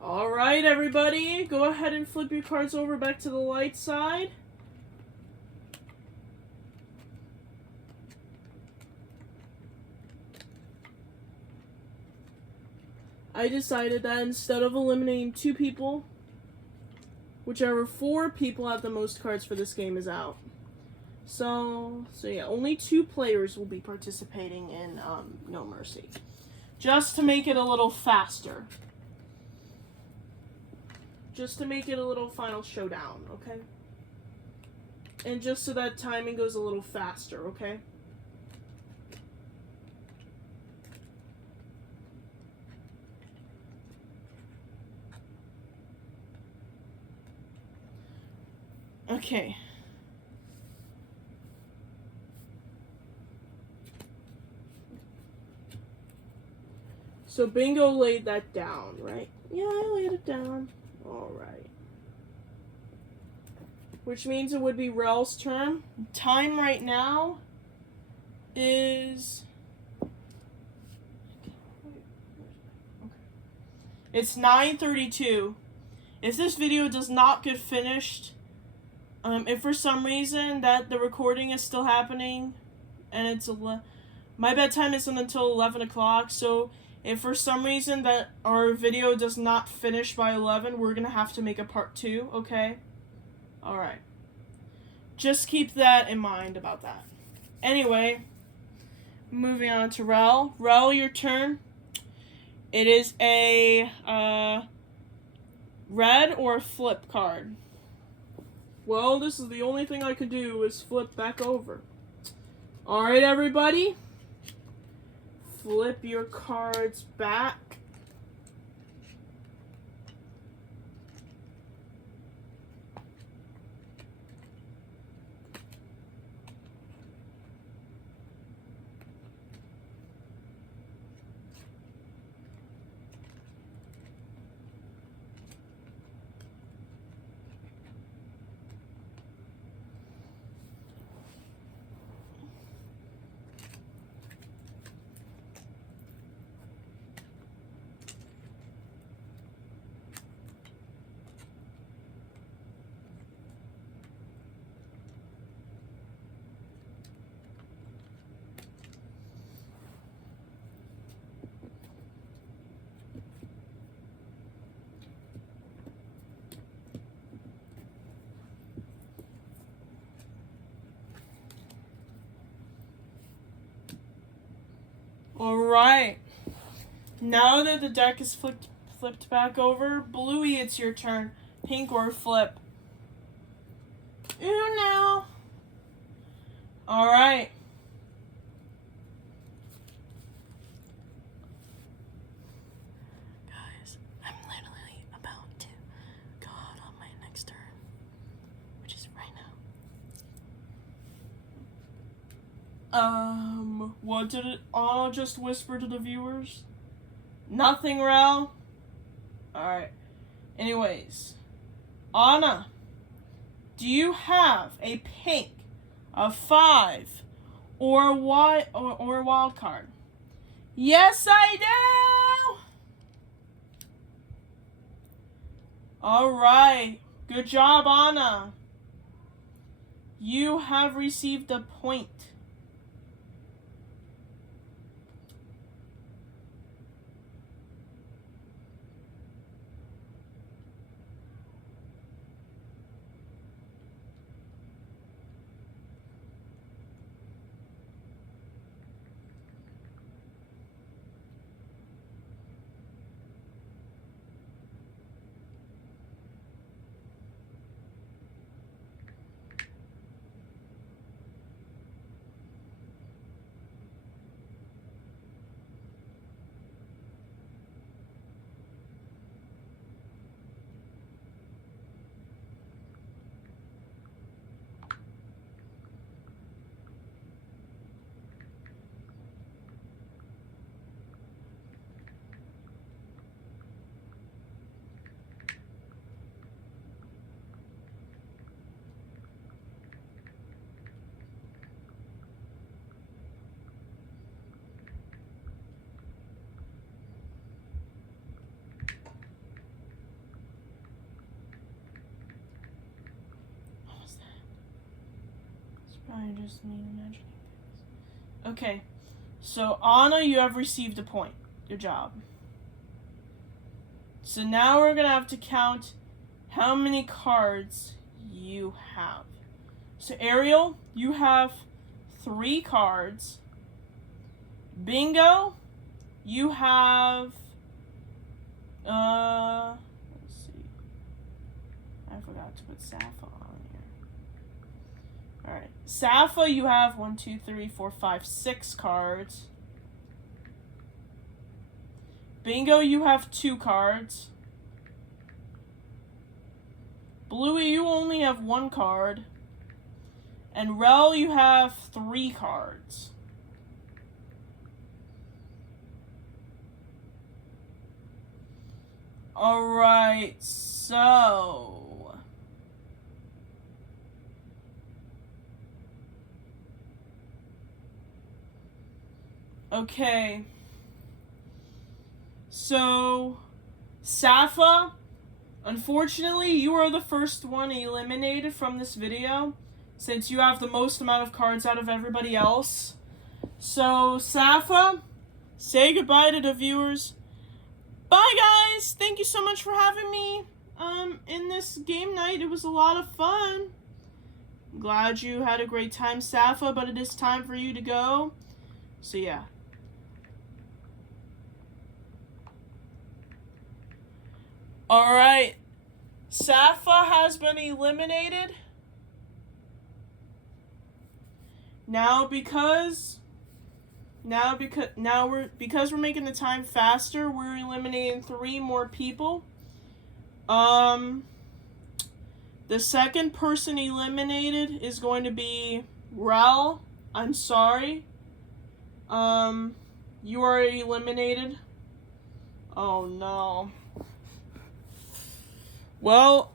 Alright, everybody. Go ahead and flip your cards over back to the light side. I decided that instead of eliminating 2 people, whichever 4 people have the most cards for this game is out. So yeah, only 2 players will be participating in No Mercy. Just to make it a little faster. Just to make it a little final showdown, okay? And just so that timing goes a little faster, okay? Okay. So Bingo laid that down, right? Yeah, I laid it down. Alright. Which means it would be Rel's turn. Time right now is... It's 9:32. If this video does not get finished, if for some reason that the recording is still happening, and it's my bedtime isn't until 11 o'clock, so if for some reason that our video does not finish by 11, we're gonna have to make a part 2, okay? Alright. Just keep that in mind about that. Anyway, moving on to Rel. Rel, your turn. It is a red or flip card. Well, this is the only thing I could do is flip back over. Alright, everybody. Flip your cards back. Alright. Now that the deck is flipped back over, Bluey, it's your turn. Pink or flip. Uno. Alright. Guys, I'm literally about to go out on my next turn, which is right now. What did Anna just whisper to the viewers? Nothing, Rel? Alright. Anyways. Anna, do you have a pink, a 5, or a wild card? Yes, I do! Alright. Good job, Anna. You have received a point. I just need imagining things. Okay, so Anna, you have received a point. Good job. So now we're gonna have to count how many cards you have. So Ariel, you have 3 cards. Bingo, you have let's see. I forgot to put Sappho on here. Alright. Sappho, you have 1, 2, 3, 4, 5, 6 cards. Bingo, you have 2 cards. Bluey, you only have 1 card. And Rel, you have 3 cards. Alright, so... Okay. So, Safa, unfortunately, you are the first one eliminated from this video, since you have the most amount of cards out of everybody else. So, Safa, say goodbye to the viewers. Bye, guys! Thank you so much for having me in this game night. It was a lot of fun. I'm glad you had a great time, Safa, but it is time for you to go. So, yeah. Alright. Safa has been eliminated. Because we're making the time faster, we're eliminating 3 more people. The second person eliminated is going to be Ariel. I'm sorry. You are eliminated. Oh no. Well,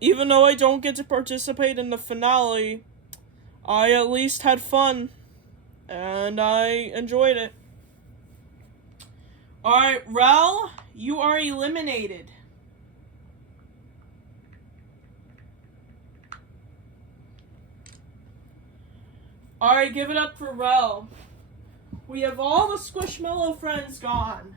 even though I don't get to participate in the finale, I at least had fun. And I enjoyed it. Alright, Rel, you are eliminated. Alright, give it up for Rel. We have all the SquishMallow friends gone.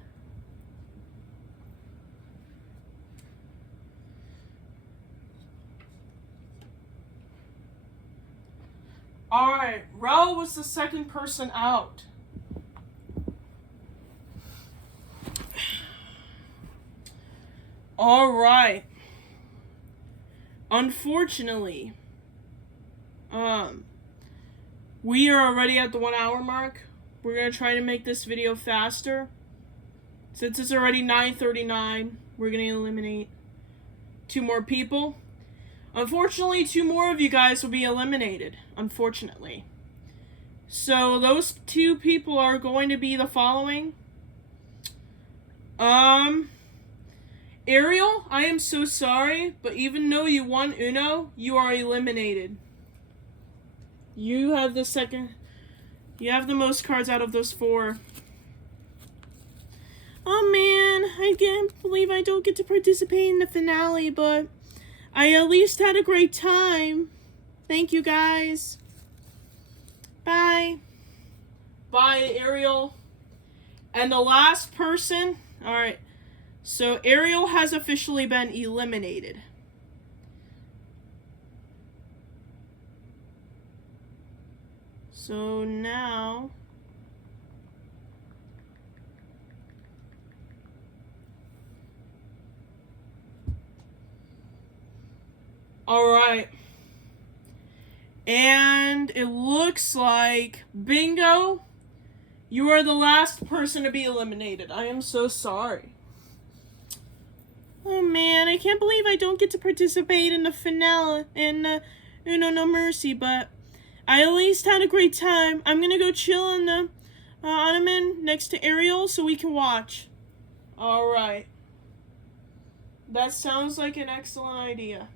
Alright, Rel was the second person out. Alright. Unfortunately, we are already at the 1 hour mark. We're going to try to make this video faster. Since it's already 9:39, we're going to eliminate 2 more people. Unfortunately, 2 more of you guys will be eliminated, unfortunately. So those 2 people are going to be the following. Ariel, I am so sorry, but even though you won Uno, you are eliminated. You have the most cards out of those 4. Oh man, I can't believe I don't get to participate in the finale, but I at least had a great time. Thank you, guys. Bye. Bye, Ariel. And the last person... Alright. So, Ariel has officially been eliminated. So, now... Alright. And it looks like, bingo, you are the last person to be eliminated. I am so sorry. Oh man, I can't believe I don't get to participate in the finale in Uno No Mercy, but I at least had a great time. I'm gonna go chill on the ottoman next to Ariel so we can watch. Alright. That sounds like an excellent idea.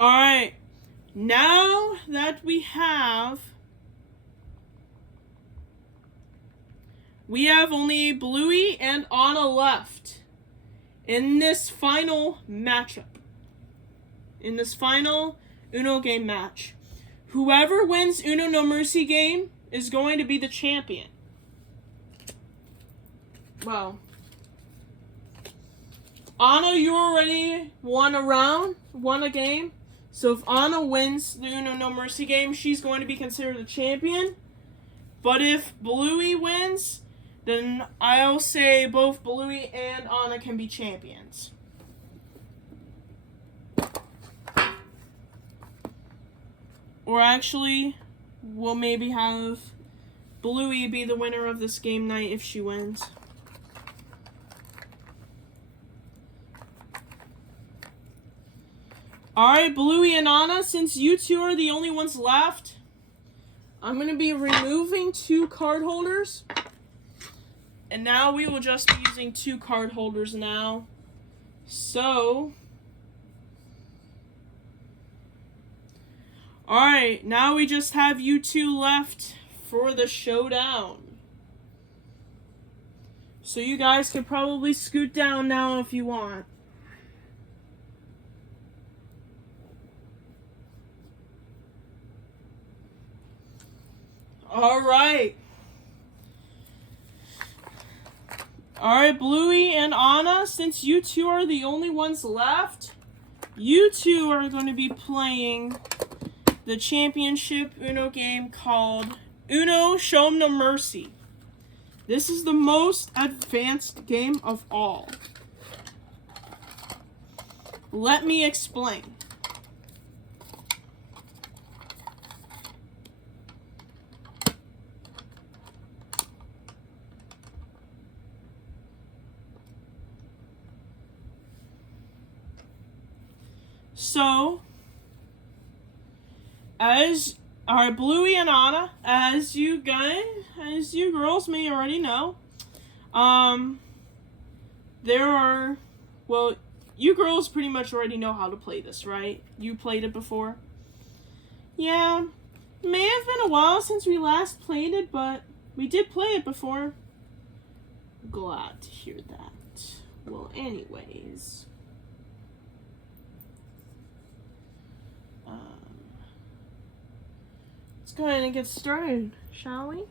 Alright, now that we have only Bluey and Anna left in this final matchup. In this final Uno game match. Whoever wins Uno No Mercy game is going to be the champion. Well, Anna, you already won a game. So if Anna wins the Uno No Mercy game, she's going to be considered a champion. But if Bluey wins, then I'll say both Bluey and Anna can be champions. Or actually, we'll maybe have Bluey be the winner of this game night if she wins. Alright, Bluey and Anna, since you two are the only ones left, I'm going to be removing 2 card holders. And now we will just be using 2 card holders now. So, alright, now we just have you two left for the showdown. So you guys can probably scoot down now if you want. Alright. Alright, Bluey and Anna, since you two are the only ones left, you two are going to be playing the championship Uno game called Uno Show 'em No Mercy. This is the most advanced game of all. Let me explain. So, Bluey and Anna, as you girls may already know, you girls pretty much already know how to play this, right? You played it before? Yeah, it may have been a while since we last played it, but we did play it before. Glad to hear that. Well, anyways. Let's go ahead and get started, shall we?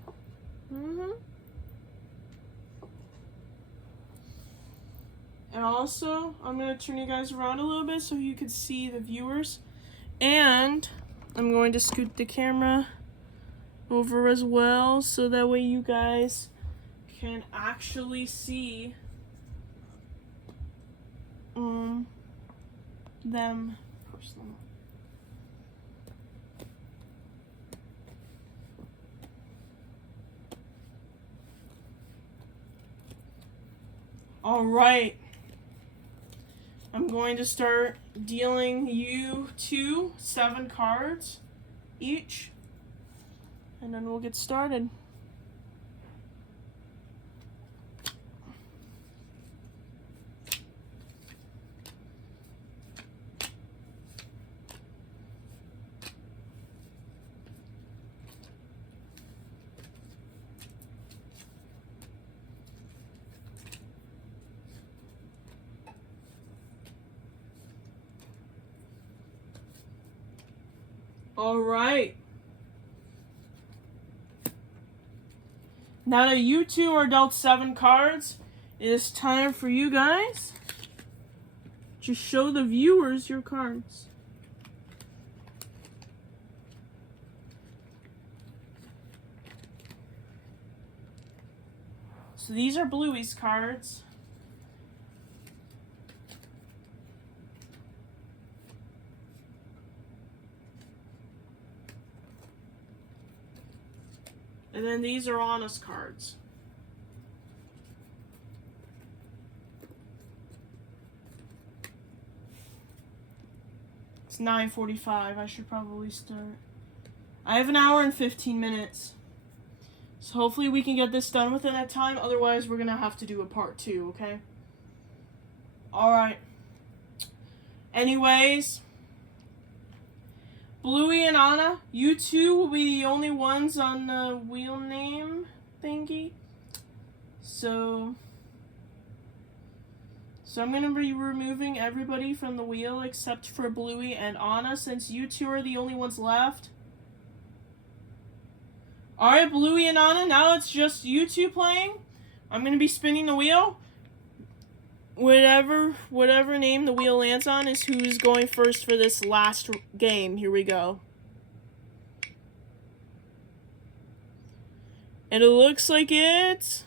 And also, I'm going to turn you guys around a little bit so you can see the viewers. And I'm going to scoot the camera over as well so that way you guys can actually see them personally. Alright, I'm going to start dealing you 2 7 cards each, and then we'll get started. All right. Now that you two are dealt 7 cards, it is time for you guys to show the viewers your cards. So these are Bluey's cards. And then these are Anna's cards. It's 9:45. I should probably start. I have 1 hour and 15 minutes. So hopefully we can get this done within that time. Otherwise, we're going to have to do a part 2, okay? Alright. Anyways, Bluey and Anna, you two will be the only ones on the wheel name thingy. So I'm going to be removing everybody from the wheel except for Bluey and Anna, since you two are the only ones left. Alright, Bluey and Anna, now it's just you two playing. I'm going to be spinning the wheel. Whatever name the wheel lands on is who's going first for this last game. Here we go. And it looks like it's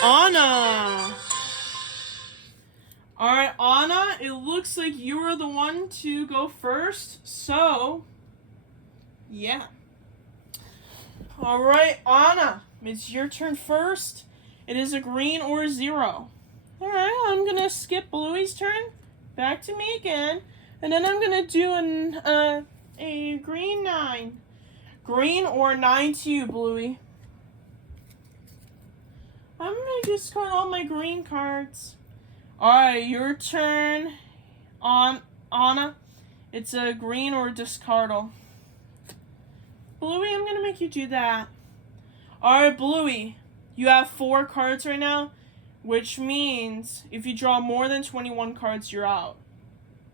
Anna. Alright, Anna, it looks like you are the one to go first. So, yeah. Alright, Anna, it's your turn first. It is a green or 0. Alright, I'm going to skip Bluey's turn. Back to me again. And then I'm going to do a green 9. Green or 9 to you, Bluey. I'm going to discard all my green cards. Alright, your turn. Anna. It's a green or discardal. Bluey, I'm going to make you do that. Alright, Bluey. You have 4 cards right now, which means if you draw more than 21 cards, you're out.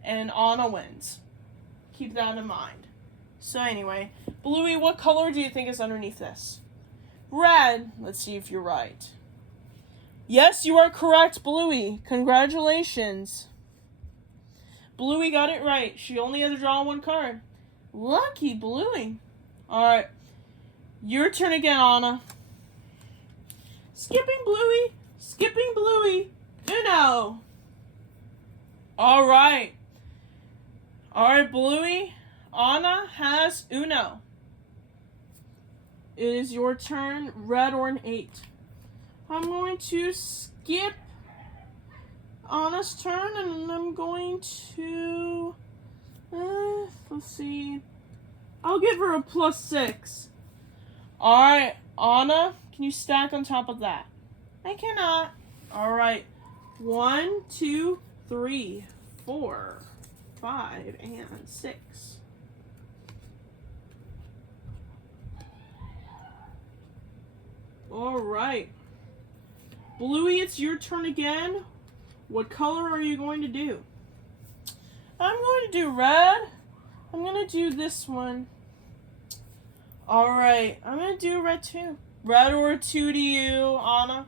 And Anna wins. Keep that in mind. So anyway, Bluey, what color do you think is underneath this? Red. Let's see if you're right. Yes, you are correct, Bluey. Congratulations. Bluey got it right. She only had to draw 1 card. Lucky Bluey. Alright. Your turn again, Anna. Skipping Bluey. Skipping Bluey. Uno. Alright. Alright, Bluey. Anna has Uno. It is your turn. Red or an 8. I'm going to skip Anna's turn, and I'm going to, let's see, I'll give her a +6. Alright, Anna, can you stack on top of that? I cannot. Alright, 1, 2, 3, 4, 5, and 6. Alright. Bluey, it's your turn again. What color are you going to do? I'm going to do red. I'm going to do this one. Alright, I'm going to do red too. Red or a 2 to you, Anna.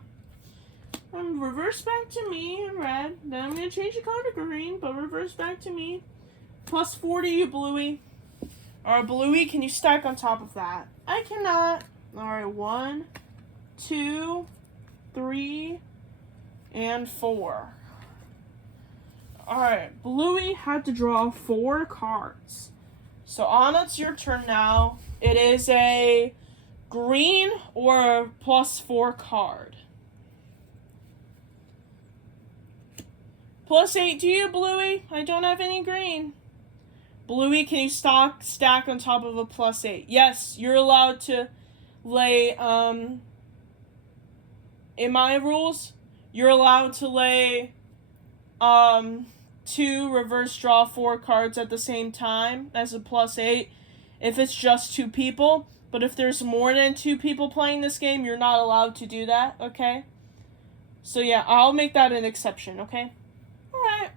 Reverse back to me in red. Then I'm going to change the color to green, but reverse back to me. +4 to you, Bluey. Alright, Bluey, can you stack on top of that? I cannot. Alright, 1, 2, 3, and 4. Alright, Bluey had to draw 4 cards. So Anna, it's your turn now. It is a green or a +4 card. +8 to you, Bluey. I don't have any green. Bluey, can you stack on top of a +8? Yes, you're allowed to lay, in my rules, you're allowed to lay 2 reverse draw 4 cards at the same time as a +8 if it's just 2 people. But if there's more than 2 people playing this game, you're not allowed to do that, okay? So yeah, I'll make that an exception, okay? Alright.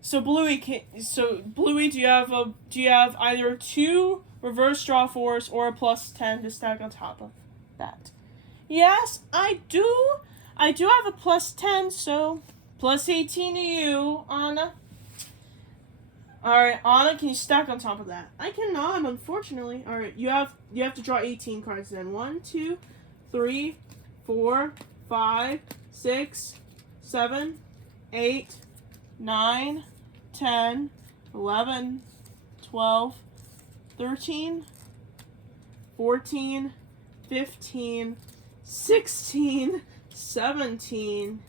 So Bluey, do you have either 2 reverse draw 4s or a +10 to stack on top of that? Yes, I do. I do have a +10, so +18 to you, Anna. Alright, Anna, can you stack on top of that? I cannot, unfortunately. Alright, you have to draw 18 cards then. 1, 2, 3, 4, 5, 6, 7, 8, 9, 10, 11, 12, 13, 14, 15, 16, 17,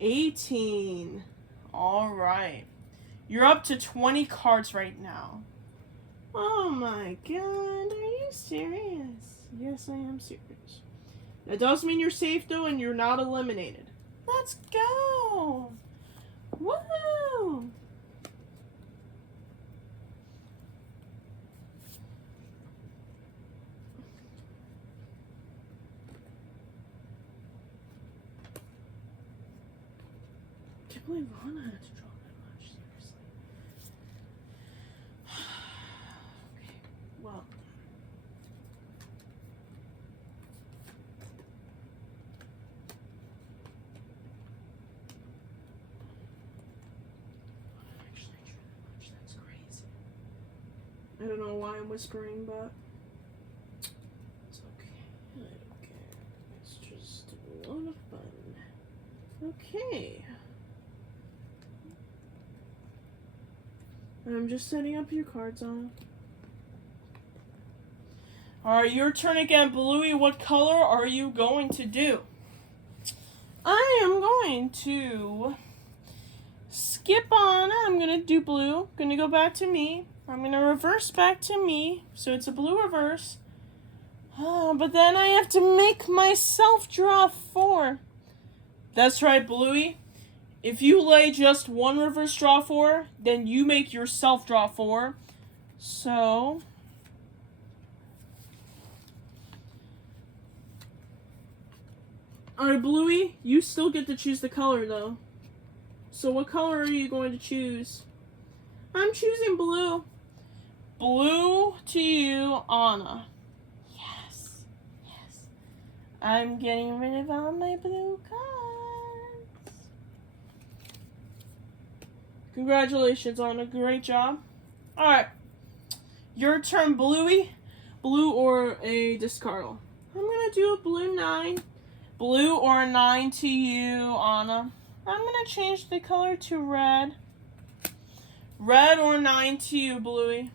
18. Alright. You're up to 20 cards right now. Oh my god, are you serious? Yes, I am serious. That does mean you're safe though and you're not eliminated. Let's go! Woo! I can't believe Anna had to draw that much, seriously. Okay, well. I actually drew that much, that's crazy. I don't know why I'm whispering, but it's okay. I don't care. It's just a lot of fun. Okay. I'm just setting up your cards on. Alright, your turn again, Bluey. What color are you going to do? I am going to skip on. I'm going to do blue. Going to go back to me. I'm going to reverse back to me. So it's a blue reverse. But then I have to make myself draw 4. That's right, Bluey. If you lay just one reverse draw 4, then you make yourself draw 4. So... Alright, Bluey, you still get to choose the color, though. So what color are you going to choose? I'm choosing blue. Blue to you, Anna. Yes. Yes. I'm getting rid of all my blue cards. Congratulations, Anna. Great job. Alright. Your turn, Bluey. Blue or a discardal. I'm going to do a blue 9. Blue or 9 to you, Anna. I'm going to change the color to red. Red or 9 to you, Bluey.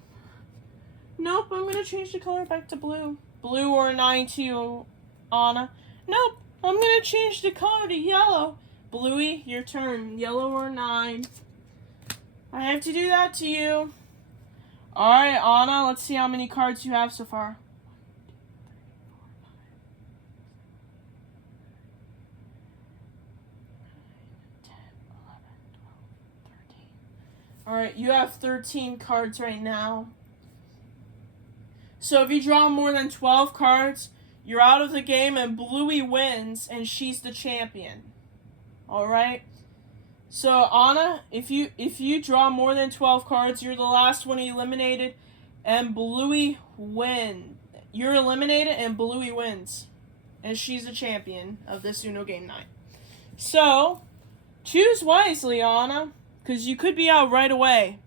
Nope, I'm going to change the color back to blue. Blue or 9 to you, Anna. Nope, I'm going to change the color to yellow. Bluey, your turn. Yellow or 9. I have to do that to you. Alright, Anna, let's see how many cards you have so far. Alright, you have 13 cards right now. So if you draw more than 12 cards, you're out of the game and Bluey wins and she's the champion. Alright? So Anna, if you draw more than 12 cards, you're the last one eliminated and Bluey wins. You're eliminated and Bluey wins. And she's the champion of this Uno game night. So, choose wisely, Anna. Because you could be out right away.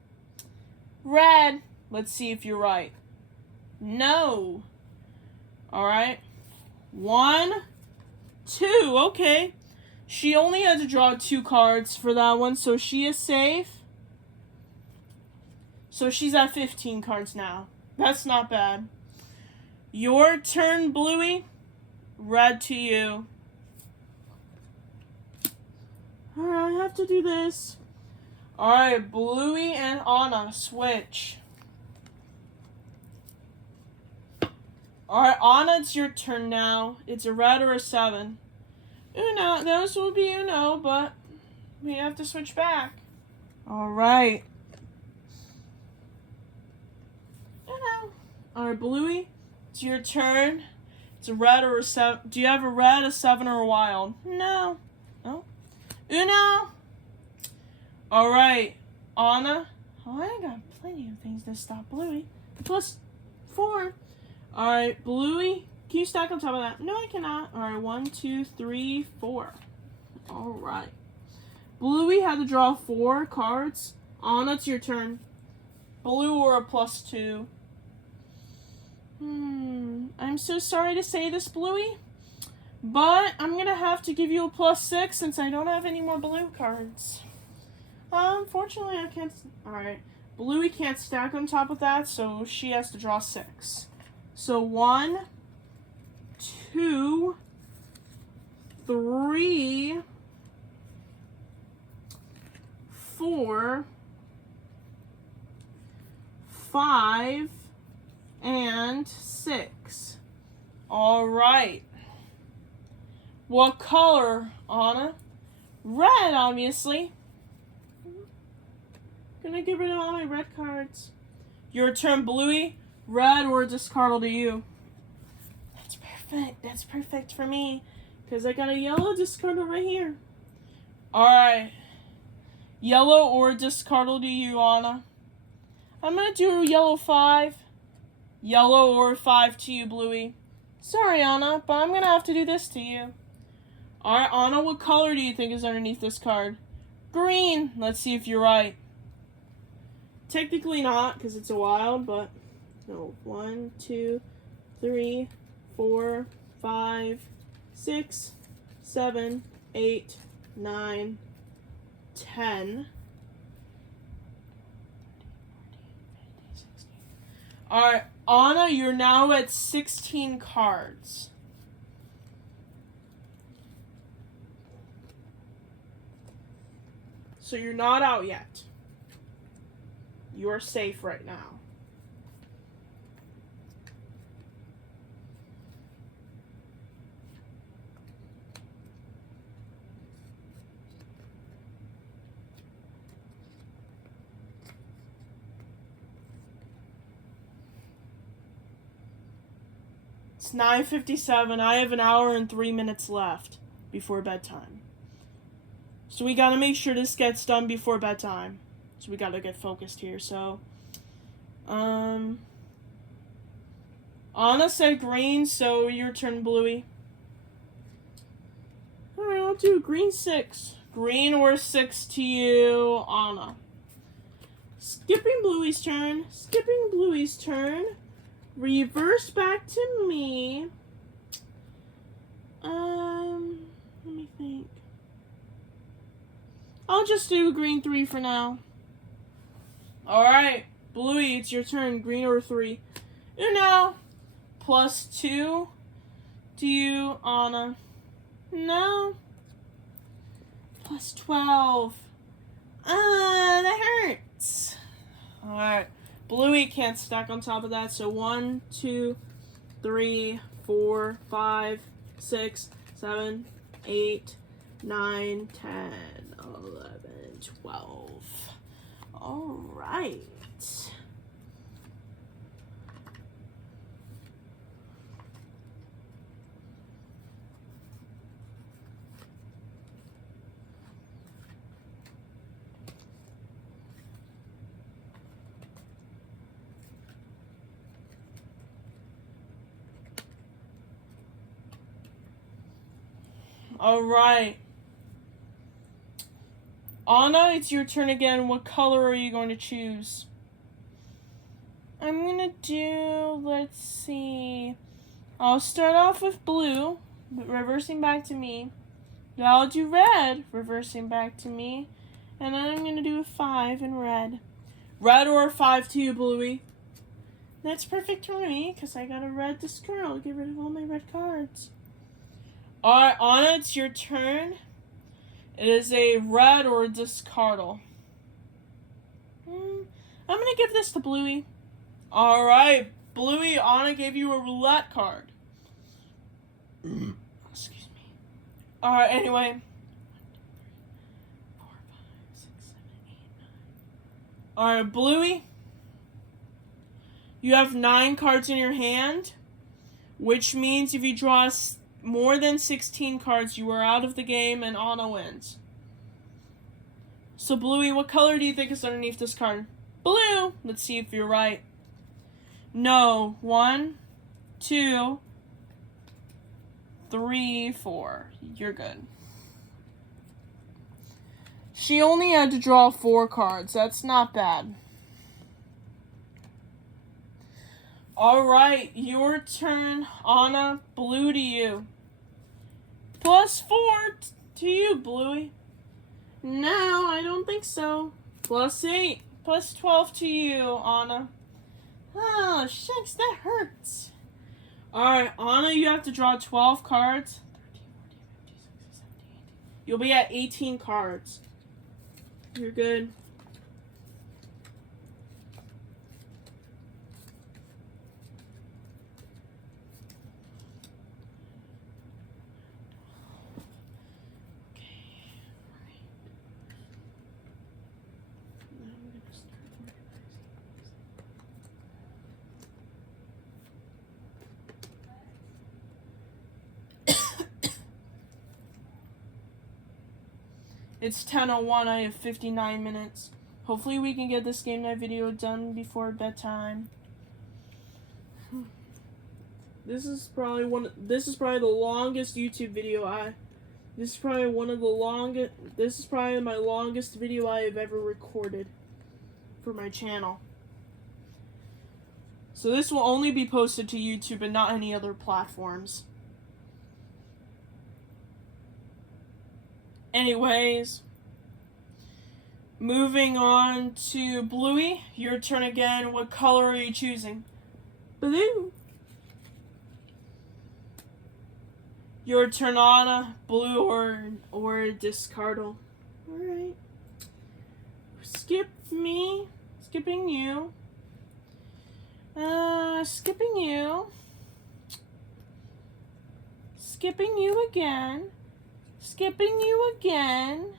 Red. Let's see if you're right. No. Alright. 1, 2. Okay. She only had to draw 2 cards for that one, so she is safe. So she's at 15 cards now. That's not bad. Your turn, Bluey. Red to you. Alright, I have to do this. Alright, Bluey and Anna, switch. Alright, Anna, it's your turn now. It's a red or a 7. Uno, those will be Uno, but we have to switch back. Alright. Uno. Alright, Bluey, it's your turn. It's a red or a 7. Do you have a red, a 7, or a wild? No. No. Uno. Alright, Anna. Oh, I got plenty of things to stop Bluey. Plus 4. Alright, Bluey. Can you stack on top of that? No, I cannot. Alright, 1, 2, 3, 4. Alright. Bluey had to draw 4 cards. Anna, it's your turn. Blue or a plus 2. I'm so sorry to say this, Bluey. But I'm going to have to give you a plus 6 since I don't have any more blue cards. Unfortunately, I can't... Alright. Bluey can't stack on top of that, so she has to draw 6. So 1, 2, 3, 4, 5, and 6. Alright. What color, Anna? Red, obviously. Gonna get rid of all my red cards. Your turn, Bluey. Red or discardal to you. That's perfect. That's perfect for me. Because I got a yellow discardal right here. Alright. Yellow or discardal to you, Anna. I'm gonna do yellow 5. Yellow or 5 to you, Bluey. Sorry, Anna, but I'm gonna have to do this to you. Alright, Anna, what color do you think is underneath this card? Green. Let's see if you're right. Technically not, because it's a wild, but no. 1, 2, 3, 4, 5, 6, 7, 8, 9, 10. Alright, Anna, you're now at 16 cards. So you're not out yet. You are safe right now. It's 9:57. I have an hour and 3 minutes left before bedtime. So we gotta make sure this gets done before bedtime. So we gotta get focused here. So, Anna said green, so your turn, Bluey. Alright, I'll do green 6. Green or 6 to you, Anna. Skipping Bluey's turn. Skipping Bluey's turn. Reverse back to me. Let me think. I'll just do green 3 for now. Alright, Bluey, it's your turn. Green or 3. Uno. +2 to you, Anna. No. +12. That hurts. Alright. Bluey can't stack on top of that, so 1, 2, 3, 4, 5, 6, 7, 8, 9, 10, 11, 12. Alright. Alright. Anna, it's your turn again. What color are you going to choose? I'm gonna do, let's see. I'll start off with blue, reversing back to me. Then I'll do red, reversing back to me. And then I'm gonna do a 5 in red. Red or a 5 to you, Bluey. That's perfect for me, because I got a red discard. I'll get rid of all my red cards. Alright, Anna, it's your turn. It is a red or a discardal. I'm going to give this to Bluey. Alright, Bluey, Anna gave you a roulette card. Excuse me. Alright, anyway. 4, 5, 6, 7, 8, 9. Alright, Bluey. You have 9 cards in your hand, which means if you draw more than 16 cards, you are out of the game and Anna wins. So, Bluey, what color do you think is underneath this card? Blue! Let's see if you're right. No. 1, 2, 3, 4. You're good. She only had to draw 4 cards. That's not bad. Alright, your turn, Anna. Blue to you. +4 to you, Bluey. No, I don't think so. +8. +12 to you, Anna. Oh, shucks, that hurts. Alright, Anna, you have to draw 12 cards. 13, 14, 15, 16, 17, 18. You'll be at 18 cards. You're good. It's 10:01. I have 59 minutes. Hopefully we can get this game night video done before bedtime. This is probably the longest YouTube video this is probably my longest video I have ever recorded for my channel. So this will only be posted to YouTube and not any other platforms. Anyways, moving on to Bluey. Your turn again. What color are you choosing? Blue. Your turn, Anna. Blue or discardal. Alright. skip me. Skipping you. Skipping you. Skipping you again. Skipping you again.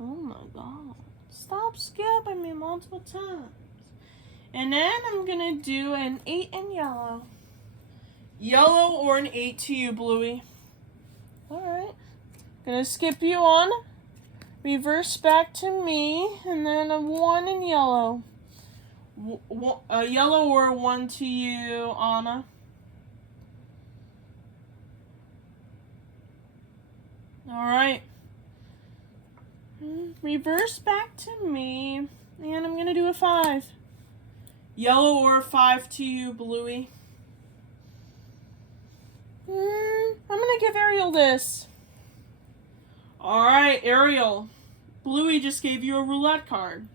Oh my god. Stop skipping me multiple times. And then I'm gonna do an 8 in yellow. Yellow or an 8 to you, Bluey. Alright. Gonna skip you on. Reverse back to me. And then a 1 in yellow. A yellow or a 1 to you, Anna. Alright. Reverse back to me. And I'm gonna do a 5. Yellow or a 5 to you, Bluey. I'm gonna give Ariel this. Alright, Ariel. Bluey just gave you a roulette card.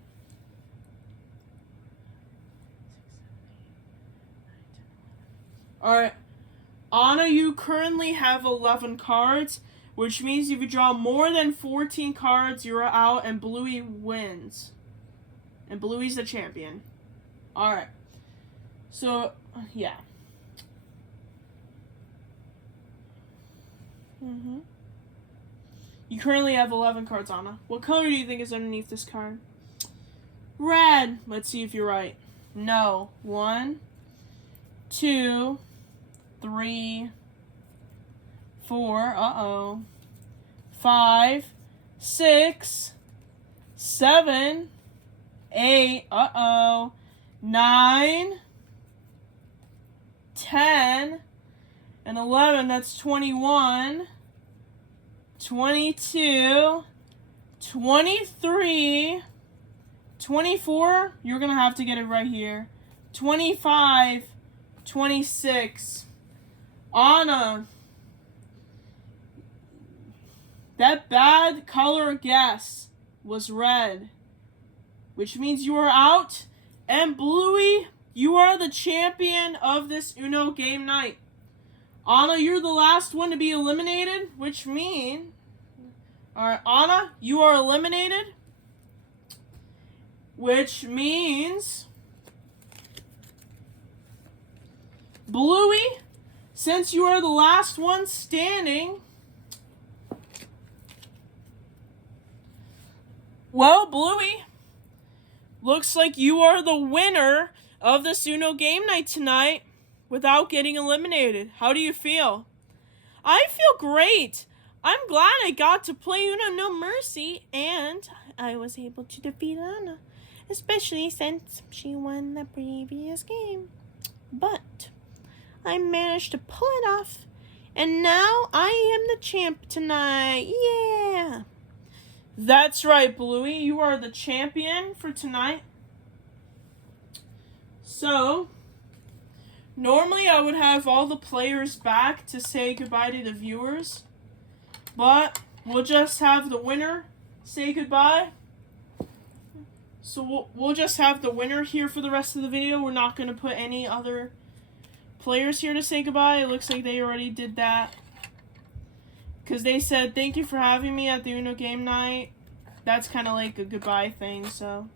Alright. Anna, you currently have 11 cards, which means if you draw more than 14 cards, you're out and Bluey wins. And Bluey's the champion. Alright. So, yeah. You currently have 11 cards, Anna. What color do you think is underneath this card? Red. Let's see if you're right. No. 1, 2, 3, 4. 5, 6, 7, 8. 9, 10, and 11. That's 21. 22, 23, 24, you're going to have to get it right here. 25, 26. Anna, that bad color guess was red, which means you are out. And Bluey, you are the champion of this Uno game night. Anna, you're the last one to be eliminated, which means... Alright, Anna, you are eliminated. Which means... Bluey, since you are the last one standing... Well, Bluey, looks like you are the winner of this Uno game night tonight. Without getting eliminated. How do you feel? I feel great. I'm glad I got to play Uno No Mercy and I was able to defeat Anna, especially since she won the previous game. But I managed to pull it off and now I am the champ tonight. Yeah. That's right, Bluey. You are the champion for tonight. So... normally, I would have all the players back to say goodbye to the viewers, but we'll just have the winner say goodbye. So we'll just have the winner here for the rest of the video. We're not going to put any other players here to say goodbye. It looks like they already did that, because they said, thank you for having me at the Uno game night. That's kind of like a goodbye thing, so...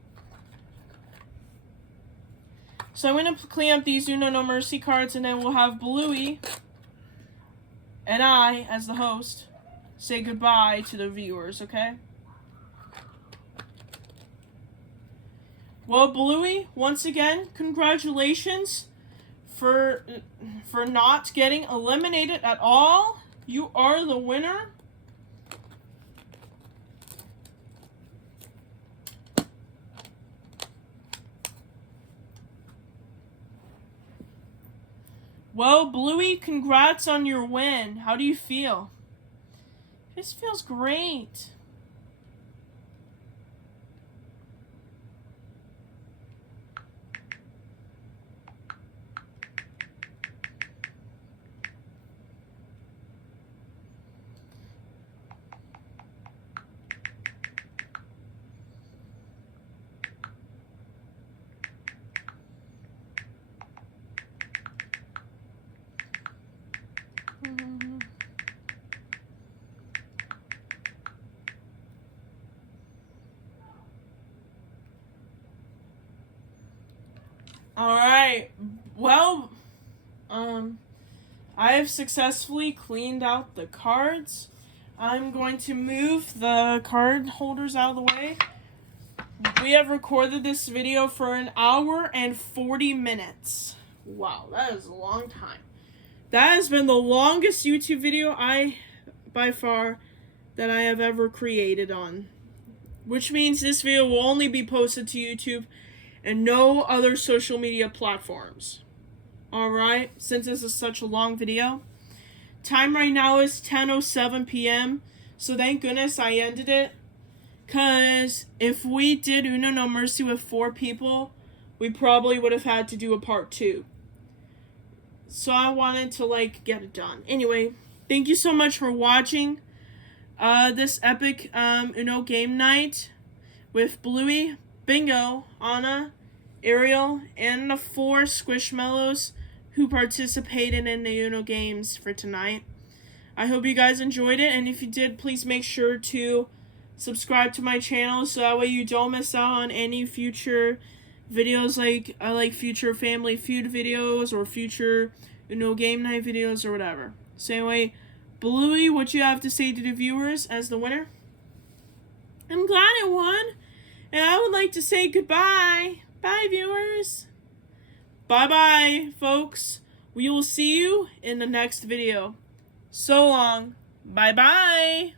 So I'm going to clean up these Uno No Mercy cards, and then we'll have Bluey and I, as the host, say goodbye to the viewers, okay? Well, Bluey, once again, congratulations for not getting eliminated at all. You are the winner. Well, Bluey, congrats on your win. How do you feel? This feels great. Alright. Well, I have successfully cleaned out the cards. I'm going to move the card holders out of the way. We have recorded this video for 1 hour and 40 minutes. Wow, that is a long time. That has been the longest YouTube video by far, that I have ever created on. Which means this video will only be posted to YouTube and no other social media platforms. Alright, since this is such a long video. Time right now is 10:07 p.m. So thank goodness I ended it. Because if we did Uno No Mercy with 4 people, we probably would have had to do a part 2. So I wanted to get it done. Anyway, thank you so much for watching this epic Uno game night with Bluey, Bingo, Anna, Ariel, and the 4 SquishMallows who participated in the Uno games for tonight. I hope you guys enjoyed it, and if you did, please make sure to subscribe to my channel so that way you don't miss out on any future videos, like future Family Feud videos or future Uno game night videos or whatever. So anyway, Bluey, what you have to say to the viewers as the winner? I'm glad I won, and I would like to say goodbye. Bye, viewers. Bye-bye, folks. We will see you in the next video. So long. Bye-bye.